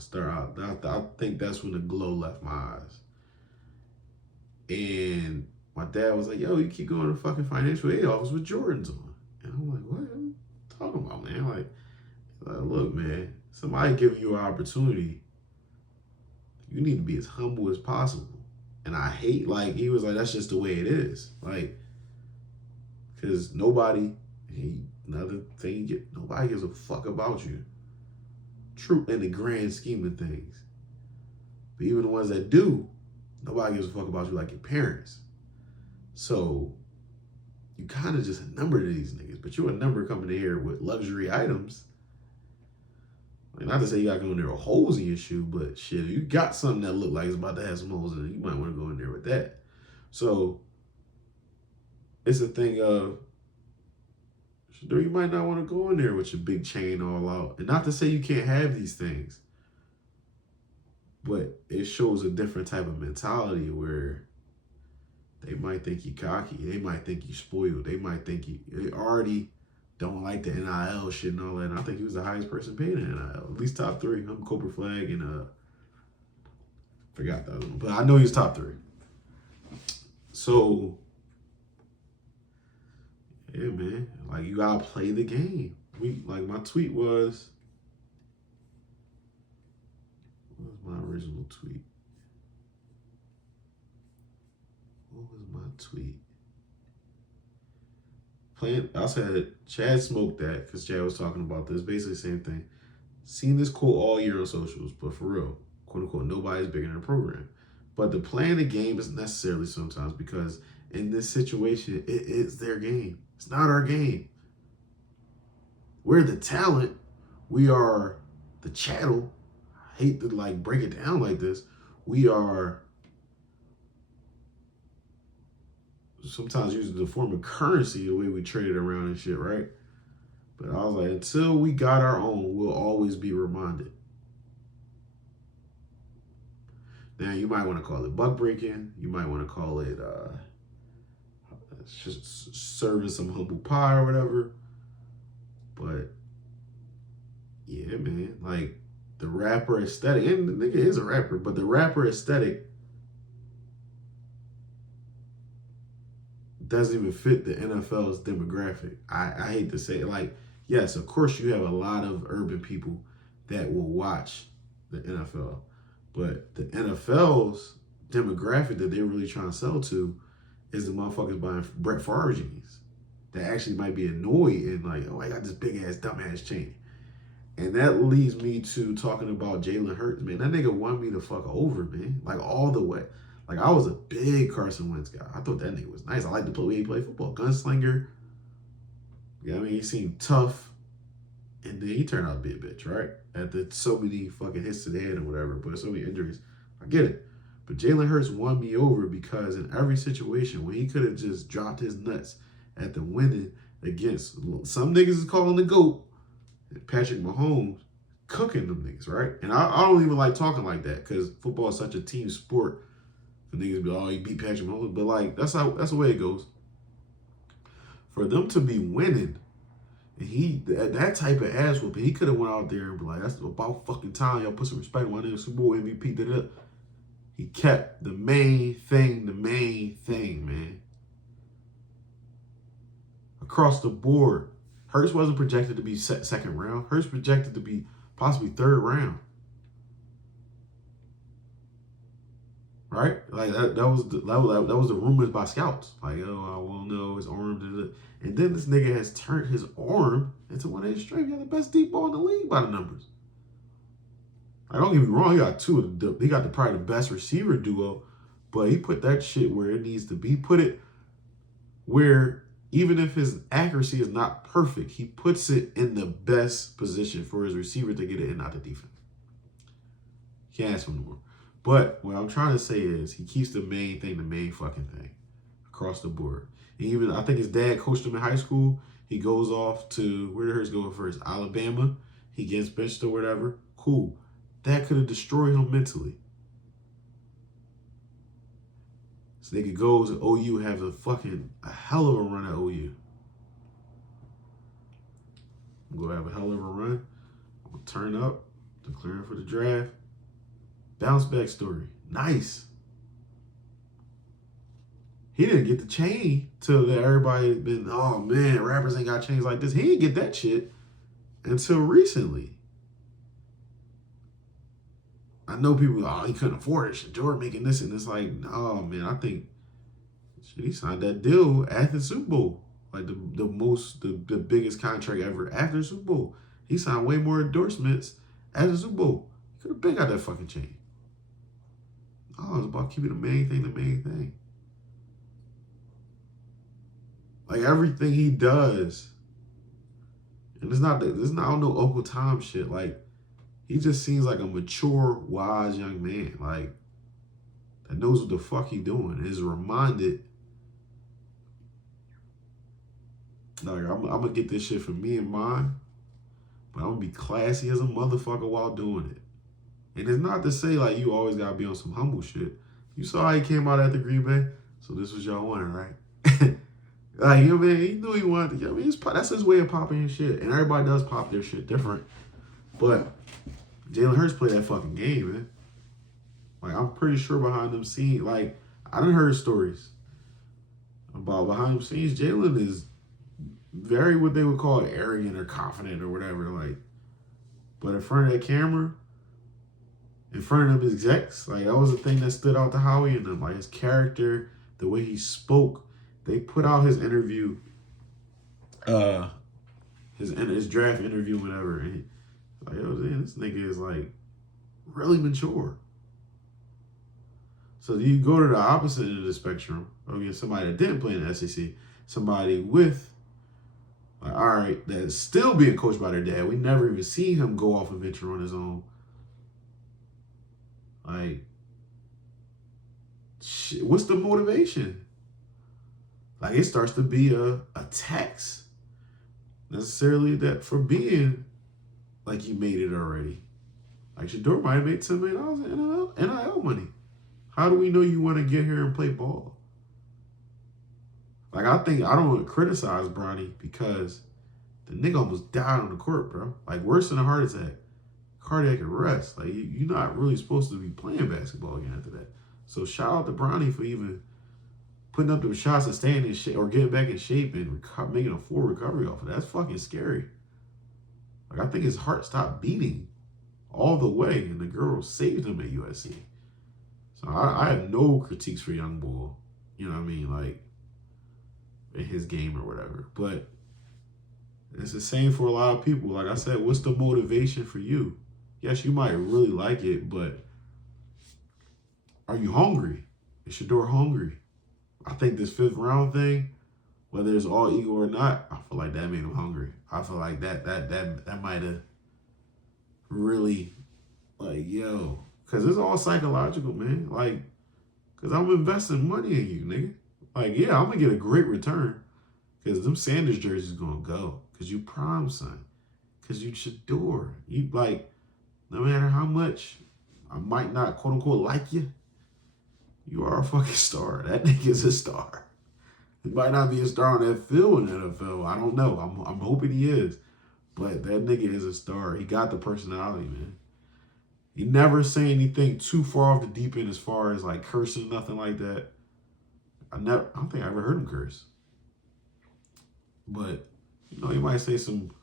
think that's when the glow left my eyes. And my dad was like, yo, you keep going to fucking financial aid office with Jordans on. And I'm like, what are you talking about, man? Like, look, man, somebody giving you an opportunity, you need to be as humble as possible. And I hate, like, he was like, that's just the way it is. Like, because nobody gives a fuck about you. True, in the grand scheme of things. But even the ones that do, nobody gives a fuck about you like your parents. So you kind of just a number to these niggas, but you're a number coming in here with luxury items. Like, not to say you got to go in there with holes in your shoe, but shit, you got something that look like it's about to have some holes in it, you might want to go in there with that. So it's a thing of, Shedeur, you might not want to go in there with your big chain all out. And not to say you can't have these things, but it shows a different type of mentality where they might think you cocky. They might think you spoiled. They might think they already don't like the NIL shit and all that. And I think he was the highest person paid in NIL. At least top 3. I'm Cobra Flag and forgot the other one. But I know he's top 3. So, yeah, man. Like, you gotta play the game. My tweet was, what was my original tweet? What was my tweet? I said, Chad smoked that because Chad was talking about this. Basically the same thing. Seen this quote all year on socials, but for real, quote unquote, nobody's bigger than the program. But the playing the game isn't necessarily sometimes because in this situation, it is their game. It's not our game. We're the talent. We are the chattel. I hate to like break it down like this. We are sometimes using the form of currency the way we trade it around and shit, right? But I was like, until we got our own, we'll always be reminded. Now, you might want to call it buck breaking. You might want to call it just serving some humble pie or whatever. But, yeah, man. Like, the rapper aesthetic, and the nigga is a rapper, but the rapper aesthetic doesn't even fit the NFL's demographic. I hate to say it. Like, yes, of course you have a lot of urban people that will watch the NFL. But the NFL's demographic that they're really trying to sell to is the motherfuckers buying Brett Favre jeans that actually might be annoyed and like, oh, I got this big ass dumbass chain. And that leads me to talking about Jalen Hurts, man. That nigga won me the fuck over, man. Like all the way. Like I was a big Carson Wentz guy. I thought that nigga was nice. I liked the way he played football. Gunslinger. Yeah, I mean, he seemed tough. And then he turned out to be a bitch, right? After so many fucking hits to the head or whatever, but so many injuries. I get it. But Jalen Hurts won me over because in every situation when he could have just dropped his nuts at the winning against some niggas is calling the GOAT, Patrick Mahomes cooking them niggas, right? And I don't even like talking like that because football is such a team sport. For niggas be, oh, he beat Patrick Mahomes. But like that's the way it goes. For them to be winning, and that type of ass whooping, he could have went out there and be like, that's about fucking time. Y'all put some respect on my name, Super Bowl MVP, da-da. He kept the main thing, man. Across the board. Hurts wasn't projected to be second round. Hurts projected to be possibly third round. Right? Like that was the rumors by scouts. Like, oh, I won't know his arm. Da-da. And then this nigga has turned his arm into one of his strength. He had the best deep ball in the league by the numbers. I don't get me wrong, he got he got probably the best receiver duo, but he put that shit where it needs to be. He put it where even if his accuracy is not perfect, he puts it in the best position for his receiver to get it and not the defense. Can't ask for more. But what I'm trying to say is he keeps the main thing the main fucking thing across the board. And even I think his dad coached him in high school. He goes off to where did Hurts go first? Alabama. He gets benched or whatever. Cool. That could have destroyed him mentally. So they could go to OU, have a hell of a run at OU. Go have a hell of a run. I'm gonna turn up, declaring for the draft. Bounce back story. Nice. He didn't get the chain till everybody been, oh man, rappers ain't got chains like this. He didn't get that shit until recently. I know people, oh, he couldn't afford it. Shedeur making this, and it's like, oh man, I think he signed that deal at the Super Bowl. Like the biggest contract ever after the Super Bowl. He signed way more endorsements at the Super Bowl. He could have been got that fucking chain. Oh, it's about keeping the main thing. Like everything he does, and it's not no Uncle Tom shit. Like he just seems like a mature, wise young man, like that knows what the fuck he doing. Is reminded, like I'm gonna get this shit for me and mine, but I'm gonna be classy as a motherfucker while doing it. And it's not to say like you always gotta be on some humble shit. You saw how he came out at the Green Bay, so this was y'all wanting, right? Like, you know, man, he knew he wanted to. You know, I mean, that's his way of popping his shit, and everybody does pop their shit different. But Jalen Hurts played that fucking game, man. Like, I'm pretty sure behind them scenes, like, I done heard stories about behind the scenes. Jalen is very what they would call arrogant or confident or whatever. Like, but in front of that camera, in front of them execs, like that was the thing that stood out to Howie and them. Like his character, the way he spoke. They put out his interview, his draft interview, whatever. And like, yo, man, this nigga is like really mature. So you go to the opposite end of the spectrum. Okay, somebody that didn't play in the SEC, somebody with, like, all right, that's still being coached by their dad. We never even see him go off and venture on his own. Like, shit, what's the motivation? Like, it starts to be a tax necessarily that for being like you made it already. Like Shedeur might have made $10 million in NIL money. How do we know you want to get here and play ball? Like, I don't criticize Bronny because the nigga almost died on the court, bro. Like, worse than a heart attack. Cardiac arrest. Like, you're not really supposed to be playing basketball again after that. So shout out to Bronny for even putting up the shots and staying in shape or getting back in shape and making a full recovery off of that. That's fucking scary. Like, I think his heart stopped beating all the way, and the girl saved him at USC. So I have no critiques for young bull, you know what I mean, like in his game or whatever. But it's the same for a lot of people. Like I said, what's the motivation for you? Yes, you might really like it, but are you hungry? Is Shedeur hungry? I think this 5th round thing, whether it's all ego or not, I feel like that made him hungry. I feel like that might have really, like, yo, because it's all psychological, man. Like, because I'm investing money in you, nigga. Like, yeah, I'm going to get a great return because them Sanders jerseys going to go because you prime, son. Because you Shedeur. You, like, no matter how much I might not, quote unquote, like you, you are a fucking star. That nigga's a star. He might not be a star on that field in the NFL. I don't know. I'm hoping he is. But that nigga is a star. He got the personality, man. He never say anything too far off the deep end as far as like cursing, nothing like that. I don't think I ever heard him curse. But, you know, he might say some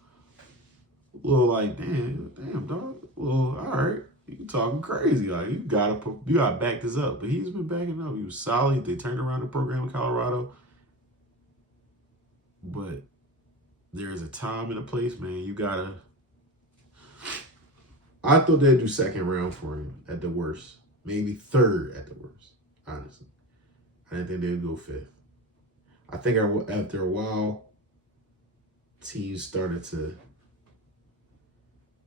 little like, damn, dog. Well, all right. You talking crazy. Like, you gotta back this up. But he's been backing up. He was solid. They turned around the program in Colorado. But there's a time and a place, man. You gotta. I thought they'd do second round for him at the worst. Maybe third at the worst, honestly. I didn't think they'd go fifth. I think after a while, teams started to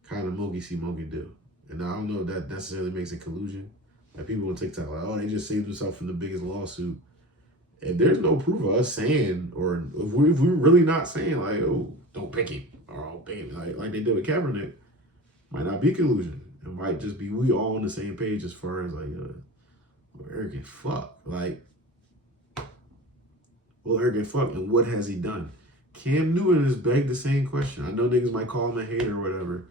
kind of monkey see, monkey do. And I don't know if that necessarily makes it collusion. Like people on TikTok, like, oh, they just saved themselves from the biggest lawsuit. If there's no proof of us saying, or if we're really not saying, like, oh, don't pick him, or don't pick him, like they did with Kaepernick, might not be collusion. It might just be we all on the same page as far as, like, arrogant fuck. Like, well, arrogant fuck, and what has he done? Cam Newton has begged the same question. I know niggas might call him a hater or whatever,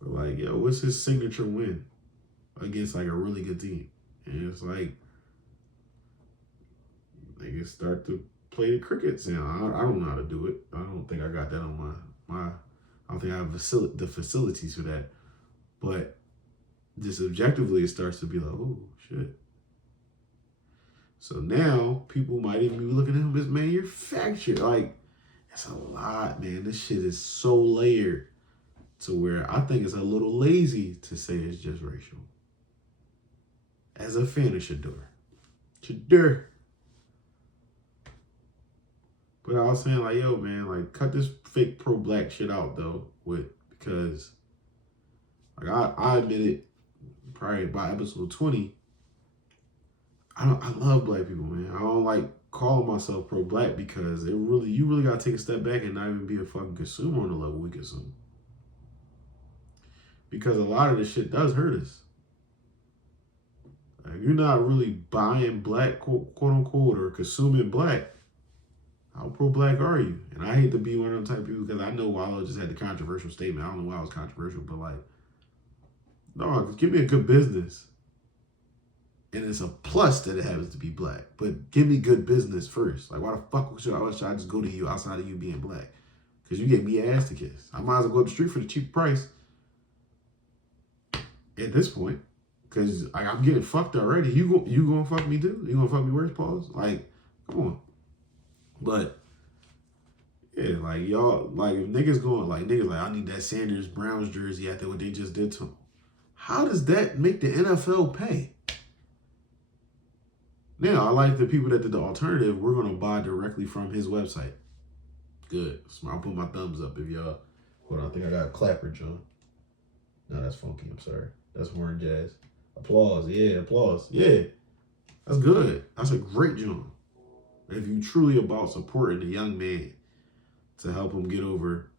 but, like, yo, what's his signature win against, like, a really good team? And it's like, niggas start to play the cricket sound. I don't know how to do it. I don't think I got that on my I don't think I have the facilities for that. But just objectively, it starts to be like, oh, shit. So now people might even be looking at him as manufactured. Like, it's a lot, man. This shit is so layered to where I think it's a little lazy to say it's just racial. As a fan of Shedeur. But I was saying, like, yo, man, like, cut this fake pro-black shit out, though, because, like, I admit it, probably by episode 20, I love black people, man. I don't like calling myself pro-black because you really got to take a step back and not even be a fucking consumer on the level we consume. Because a lot of this shit does hurt us. Like, you're not really buying black, quote unquote, or consuming black. How pro-black are you? And I hate to be one of them type of people because I know Wallow just had the controversial statement. I don't know why it was controversial, but, like, no, give me a good business. And it's a plus that it happens to be black. But give me good business first. Like, why the fuck should I just go to you outside of you being black? Because you gave me ass to kiss. I might as well go to the street for the cheap price at this point. Because I'm getting fucked already. You gonna fuck me too? You gonna fuck me worse, pause? Like, come on. But, yeah, like, y'all, like, if niggas going, like, I need that Sanders Browns jersey after what they just did to him. How does that make the NFL pay? Now, I like the people that did the alternative. We're going to buy directly from his website. Good. So I'll put my thumbs up if y'all, hold on, I think I got a clapper, John. No, that's funky. I'm sorry. That's horn jazz. Applause. Yeah, applause. Yeah. That's good. That's a great joint. If you truly about supporting the young man to help him get over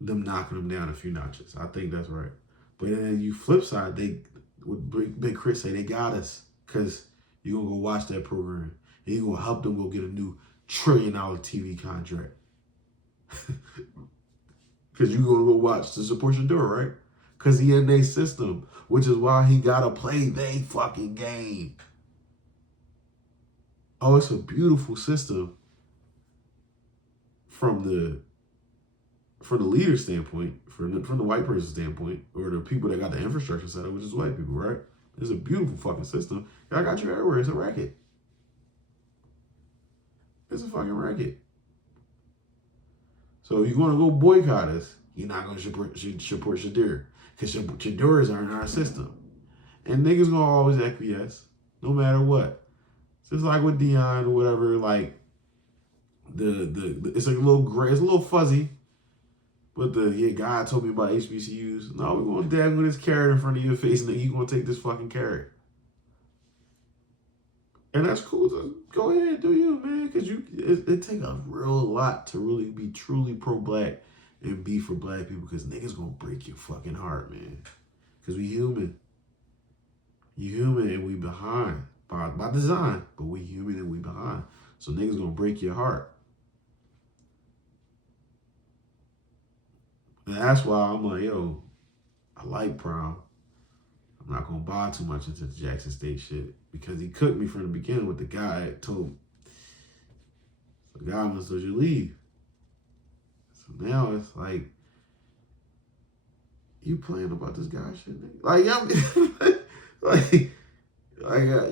them knocking him down a few notches, I think that's right. But then you flip side, they would Big Chris say they got us because you're gonna go watch that program and you're gonna help them go get a new $1 trillion TV contract. Because you're gonna go watch to support Shedeur, right? Because he in their system, which is why he gotta play they fucking game. Oh, it's a beautiful system from the leader standpoint, from the white person standpoint, or the people that got the infrastructure set up, which is white people, right? It's a beautiful fucking system. I got you everywhere. It's a racket. It's a fucking racket. So if you want to go boycott us, you're not going to support Shedeur. Because Shedeur are in our system. And niggas going to always acquiesce, no matter what. Just like with Deion or whatever, like, it's like a little gray, it's a little fuzzy. But God told me about HBCUs. No, we're going to dab with this carrot in front of your face and then you're going to take this fucking carrot. And that's cool. So go ahead, do you, man. Because it takes a real lot to really be truly pro-black and be for black people. Because niggas going to break your fucking heart, man. Because we human. You human and we behind. By design. But we human and we behind. So niggas going to break your heart. And that's why I'm like, yo, I like prom. I'm not going to buy too much into the Jackson State shit because he cooked me from the beginning with the guy that told the guy must let you leave. So now it's like, you playing about this guy shit, nigga? Like,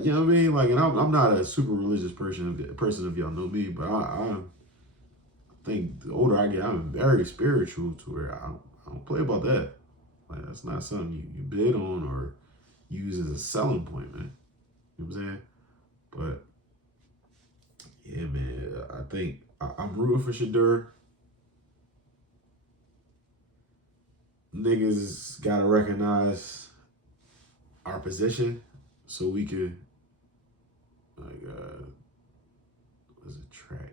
you know what I mean? Like, and I'm not a super religious person if y'all know me, but I think the older I get, I'm very spiritual to where I don't play about that. Like, that's not something you bid on or use as a selling point, man. You know what I'm saying? But yeah, man, I think I'm rooting for Shedeur. Niggas gotta recognize our position so we could, like, was it track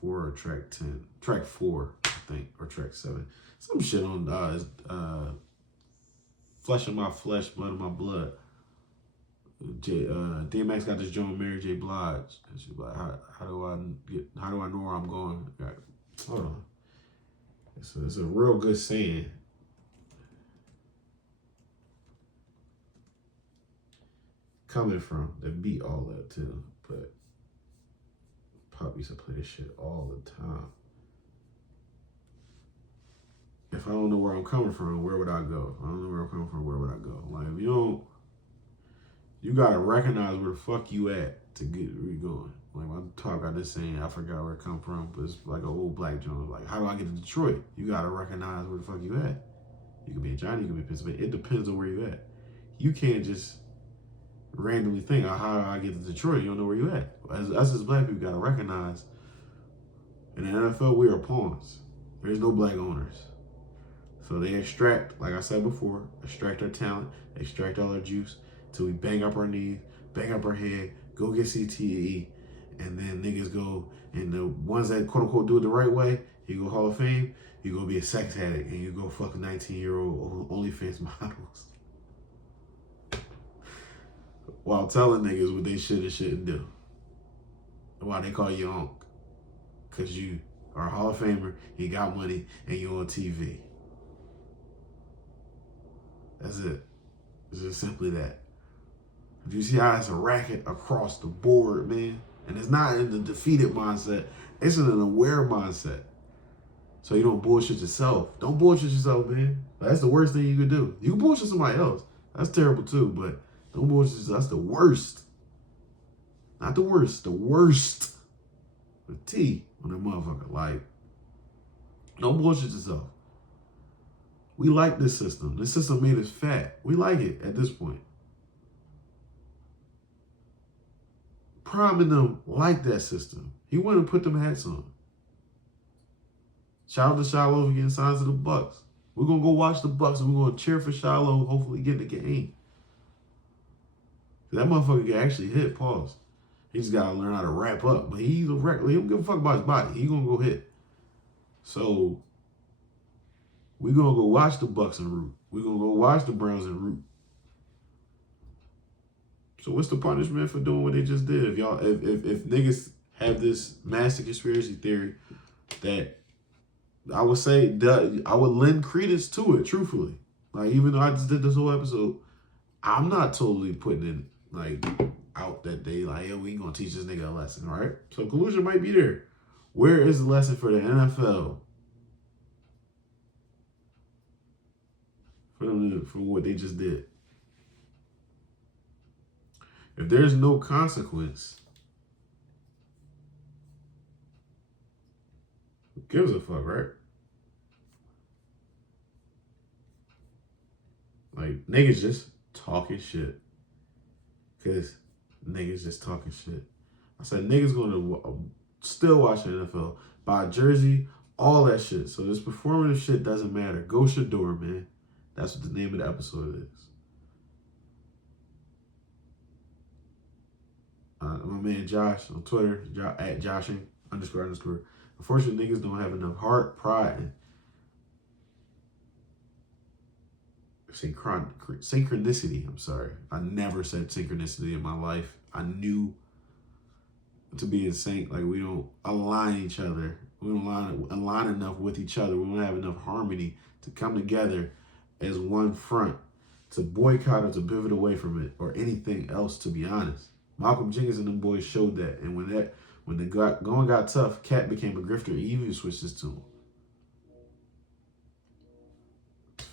4 or track 10? Track 4, I think, or track 7. Some shit on Flesh of My Flesh, Blood of My Blood. DMX got this joint Mary J. Blige, and she's like, how do I know where I'm going? Like, hold on, it's a real good saying. Coming from the beat all that too, but Pop used to play this shit all the time. If I don't know where I'm coming from, where would I go? If I don't know where I'm coming from, where would I go? Like, if you don't, you gotta recognize where the fuck you at to get where you going. Like, when I talk about this saying, I forgot where it come from, but it's like an old black joint. Like, how do I get to Detroit? You gotta recognize where the fuck you at. You could be in Johnny, you could be in Pennsylvania. It depends on where you at. You can't just randomly think, how do I get to Detroit? You don't know where you at. Us as black people gotta recognize, in the NFL, we are pawns. There's no black owners. So they extract, like I said before, extract our talent, extract all our juice, till we bang up our knees, bang up our head, go get CTE, and then niggas go, and the ones that quote unquote do it the right way, you go Hall of Fame, you go be a sex addict, and you go fuck 19-year-old OnlyFans models. While telling niggas what they should and shouldn't do. Why they call you Unc. Because you are a Hall of Famer, you got money, and you on TV. That's it. It's just simply that. Do you see how it's a racket across the board, man? And it's not in the defeated mindset. It's in an aware mindset. So you don't bullshit yourself. Don't bullshit yourself, man. That's the worst thing you could do. You can bullshit somebody else. That's terrible too, but don't bullshit yourself. That's the worst. Not the worst. The worst. With T on that motherfucker. Like, don't bullshit yourself. We like this system. This system made us fat. We like it at this point. Prime and them like that system. He went and put them hats on. Shout out to Shiloh getting signs to the Bucks. We're going to go watch the Bucks and we're going to cheer for Shiloh, hopefully get the game. That motherfucker can actually hit, pause. He just got to learn how to wrap up. But he's a wreck. He don't give a fuck about his body. He going to go hit. So, we're going to go watch the Bucks and root. We're going to go watch the Browns and root. So what's the punishment for doing what they just did? If niggas have this massive conspiracy theory that I would say I would lend credence to it, truthfully. Like, even though I just did this whole episode, I'm not totally putting it like out that they like, yo, we gonna teach this nigga a lesson, right? So collusion might be there. Where is the lesson for the NFL? For what they just did. If there's no consequence, who gives a fuck, right? Like, niggas just talking shit. Because niggas just talking shit. I said niggas going to still watch the NFL, buy a jersey, all that shit. So this performative shit doesn't matter. Go Shedeur, man. That's what the name of the episode is. My man Josh on Twitter, at Joshing __. Unfortunately, niggas don't have enough heart, pride, and synchronicity. I'm sorry. I never said synchronicity in my life. I knew to be in sync. Like, we don't align each other. We don't align enough with each other. We don't have enough harmony to come together as one front to boycott or to pivot away from it or anything else, to be honest. Malcolm Jenkins and them boys showed that. And when the going got tough, Cat became a grifter. He even switched this to him.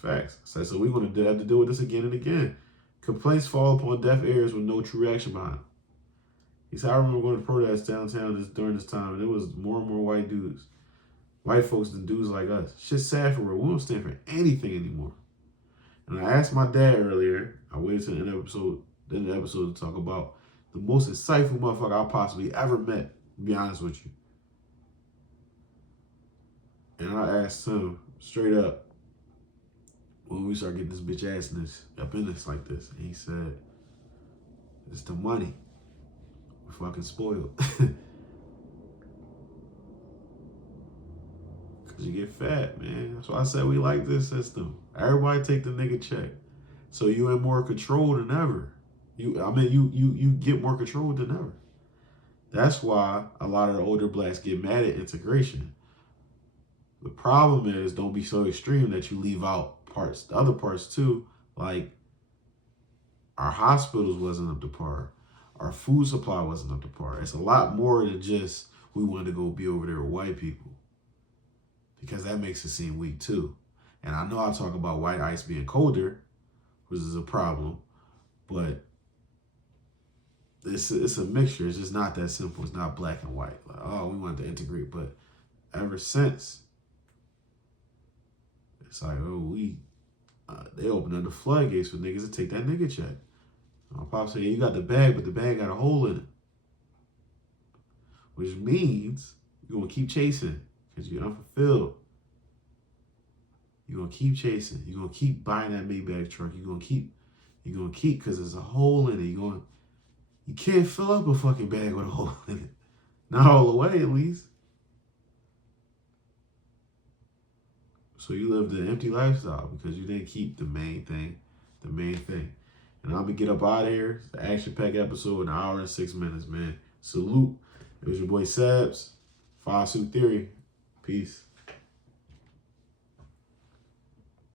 Facts. So we're going to have to deal with this again and again. Complaints fall upon deaf ears with no true action behind them. He said, I remember going to protests downtown during this time, and it was more and more white dudes. White folks than dudes like us. Shit's sad for real. We don't stand for anything anymore. And I asked my dad earlier, I waited to the end of the episode to talk about the most insightful motherfucker I possibly ever met, to be honest with you. And I asked him straight up, when we start getting this bitch assness up in this like this, and he said, it's the money. We're fucking spoiled. Cause you get fat, man. That's why I said we like this system. Everybody take the nigga check. So you in more control than ever. You get more control than ever. That's why a lot of the older blacks get mad at integration. The problem is, don't be so extreme that you leave out parts, the other parts too, like our hospitals wasn't up to par. Our food supply wasn't up to par. It's a lot more than just we wanted to go be over there with white people, because that makes it seem weak too. And I know I talk about white ice being colder, which is a problem, but it's a mixture. It's just not that simple. It's not black and white. Like, oh, we wanted to integrate, but ever since, it's like, oh, they opened up the floodgates for niggas to take that nigga check. My pop said, yeah, you got the bag, but the bag got a hole in it. Which means you're going to keep chasing because you're unfulfilled. You're going to keep chasing. You're going to keep buying that Maybach truck. You're going to keep because there's a hole in it. You can't fill up a fucking bag with a hole in it. Not all the way, at least. So you lived an empty lifestyle because you didn't keep the main thing. And I'm going to get up out of here. It's the action-packed episode in 1 hour and 6 minutes, man. Salute. It was your boy Sebs. 5 Suit Theory. Peace.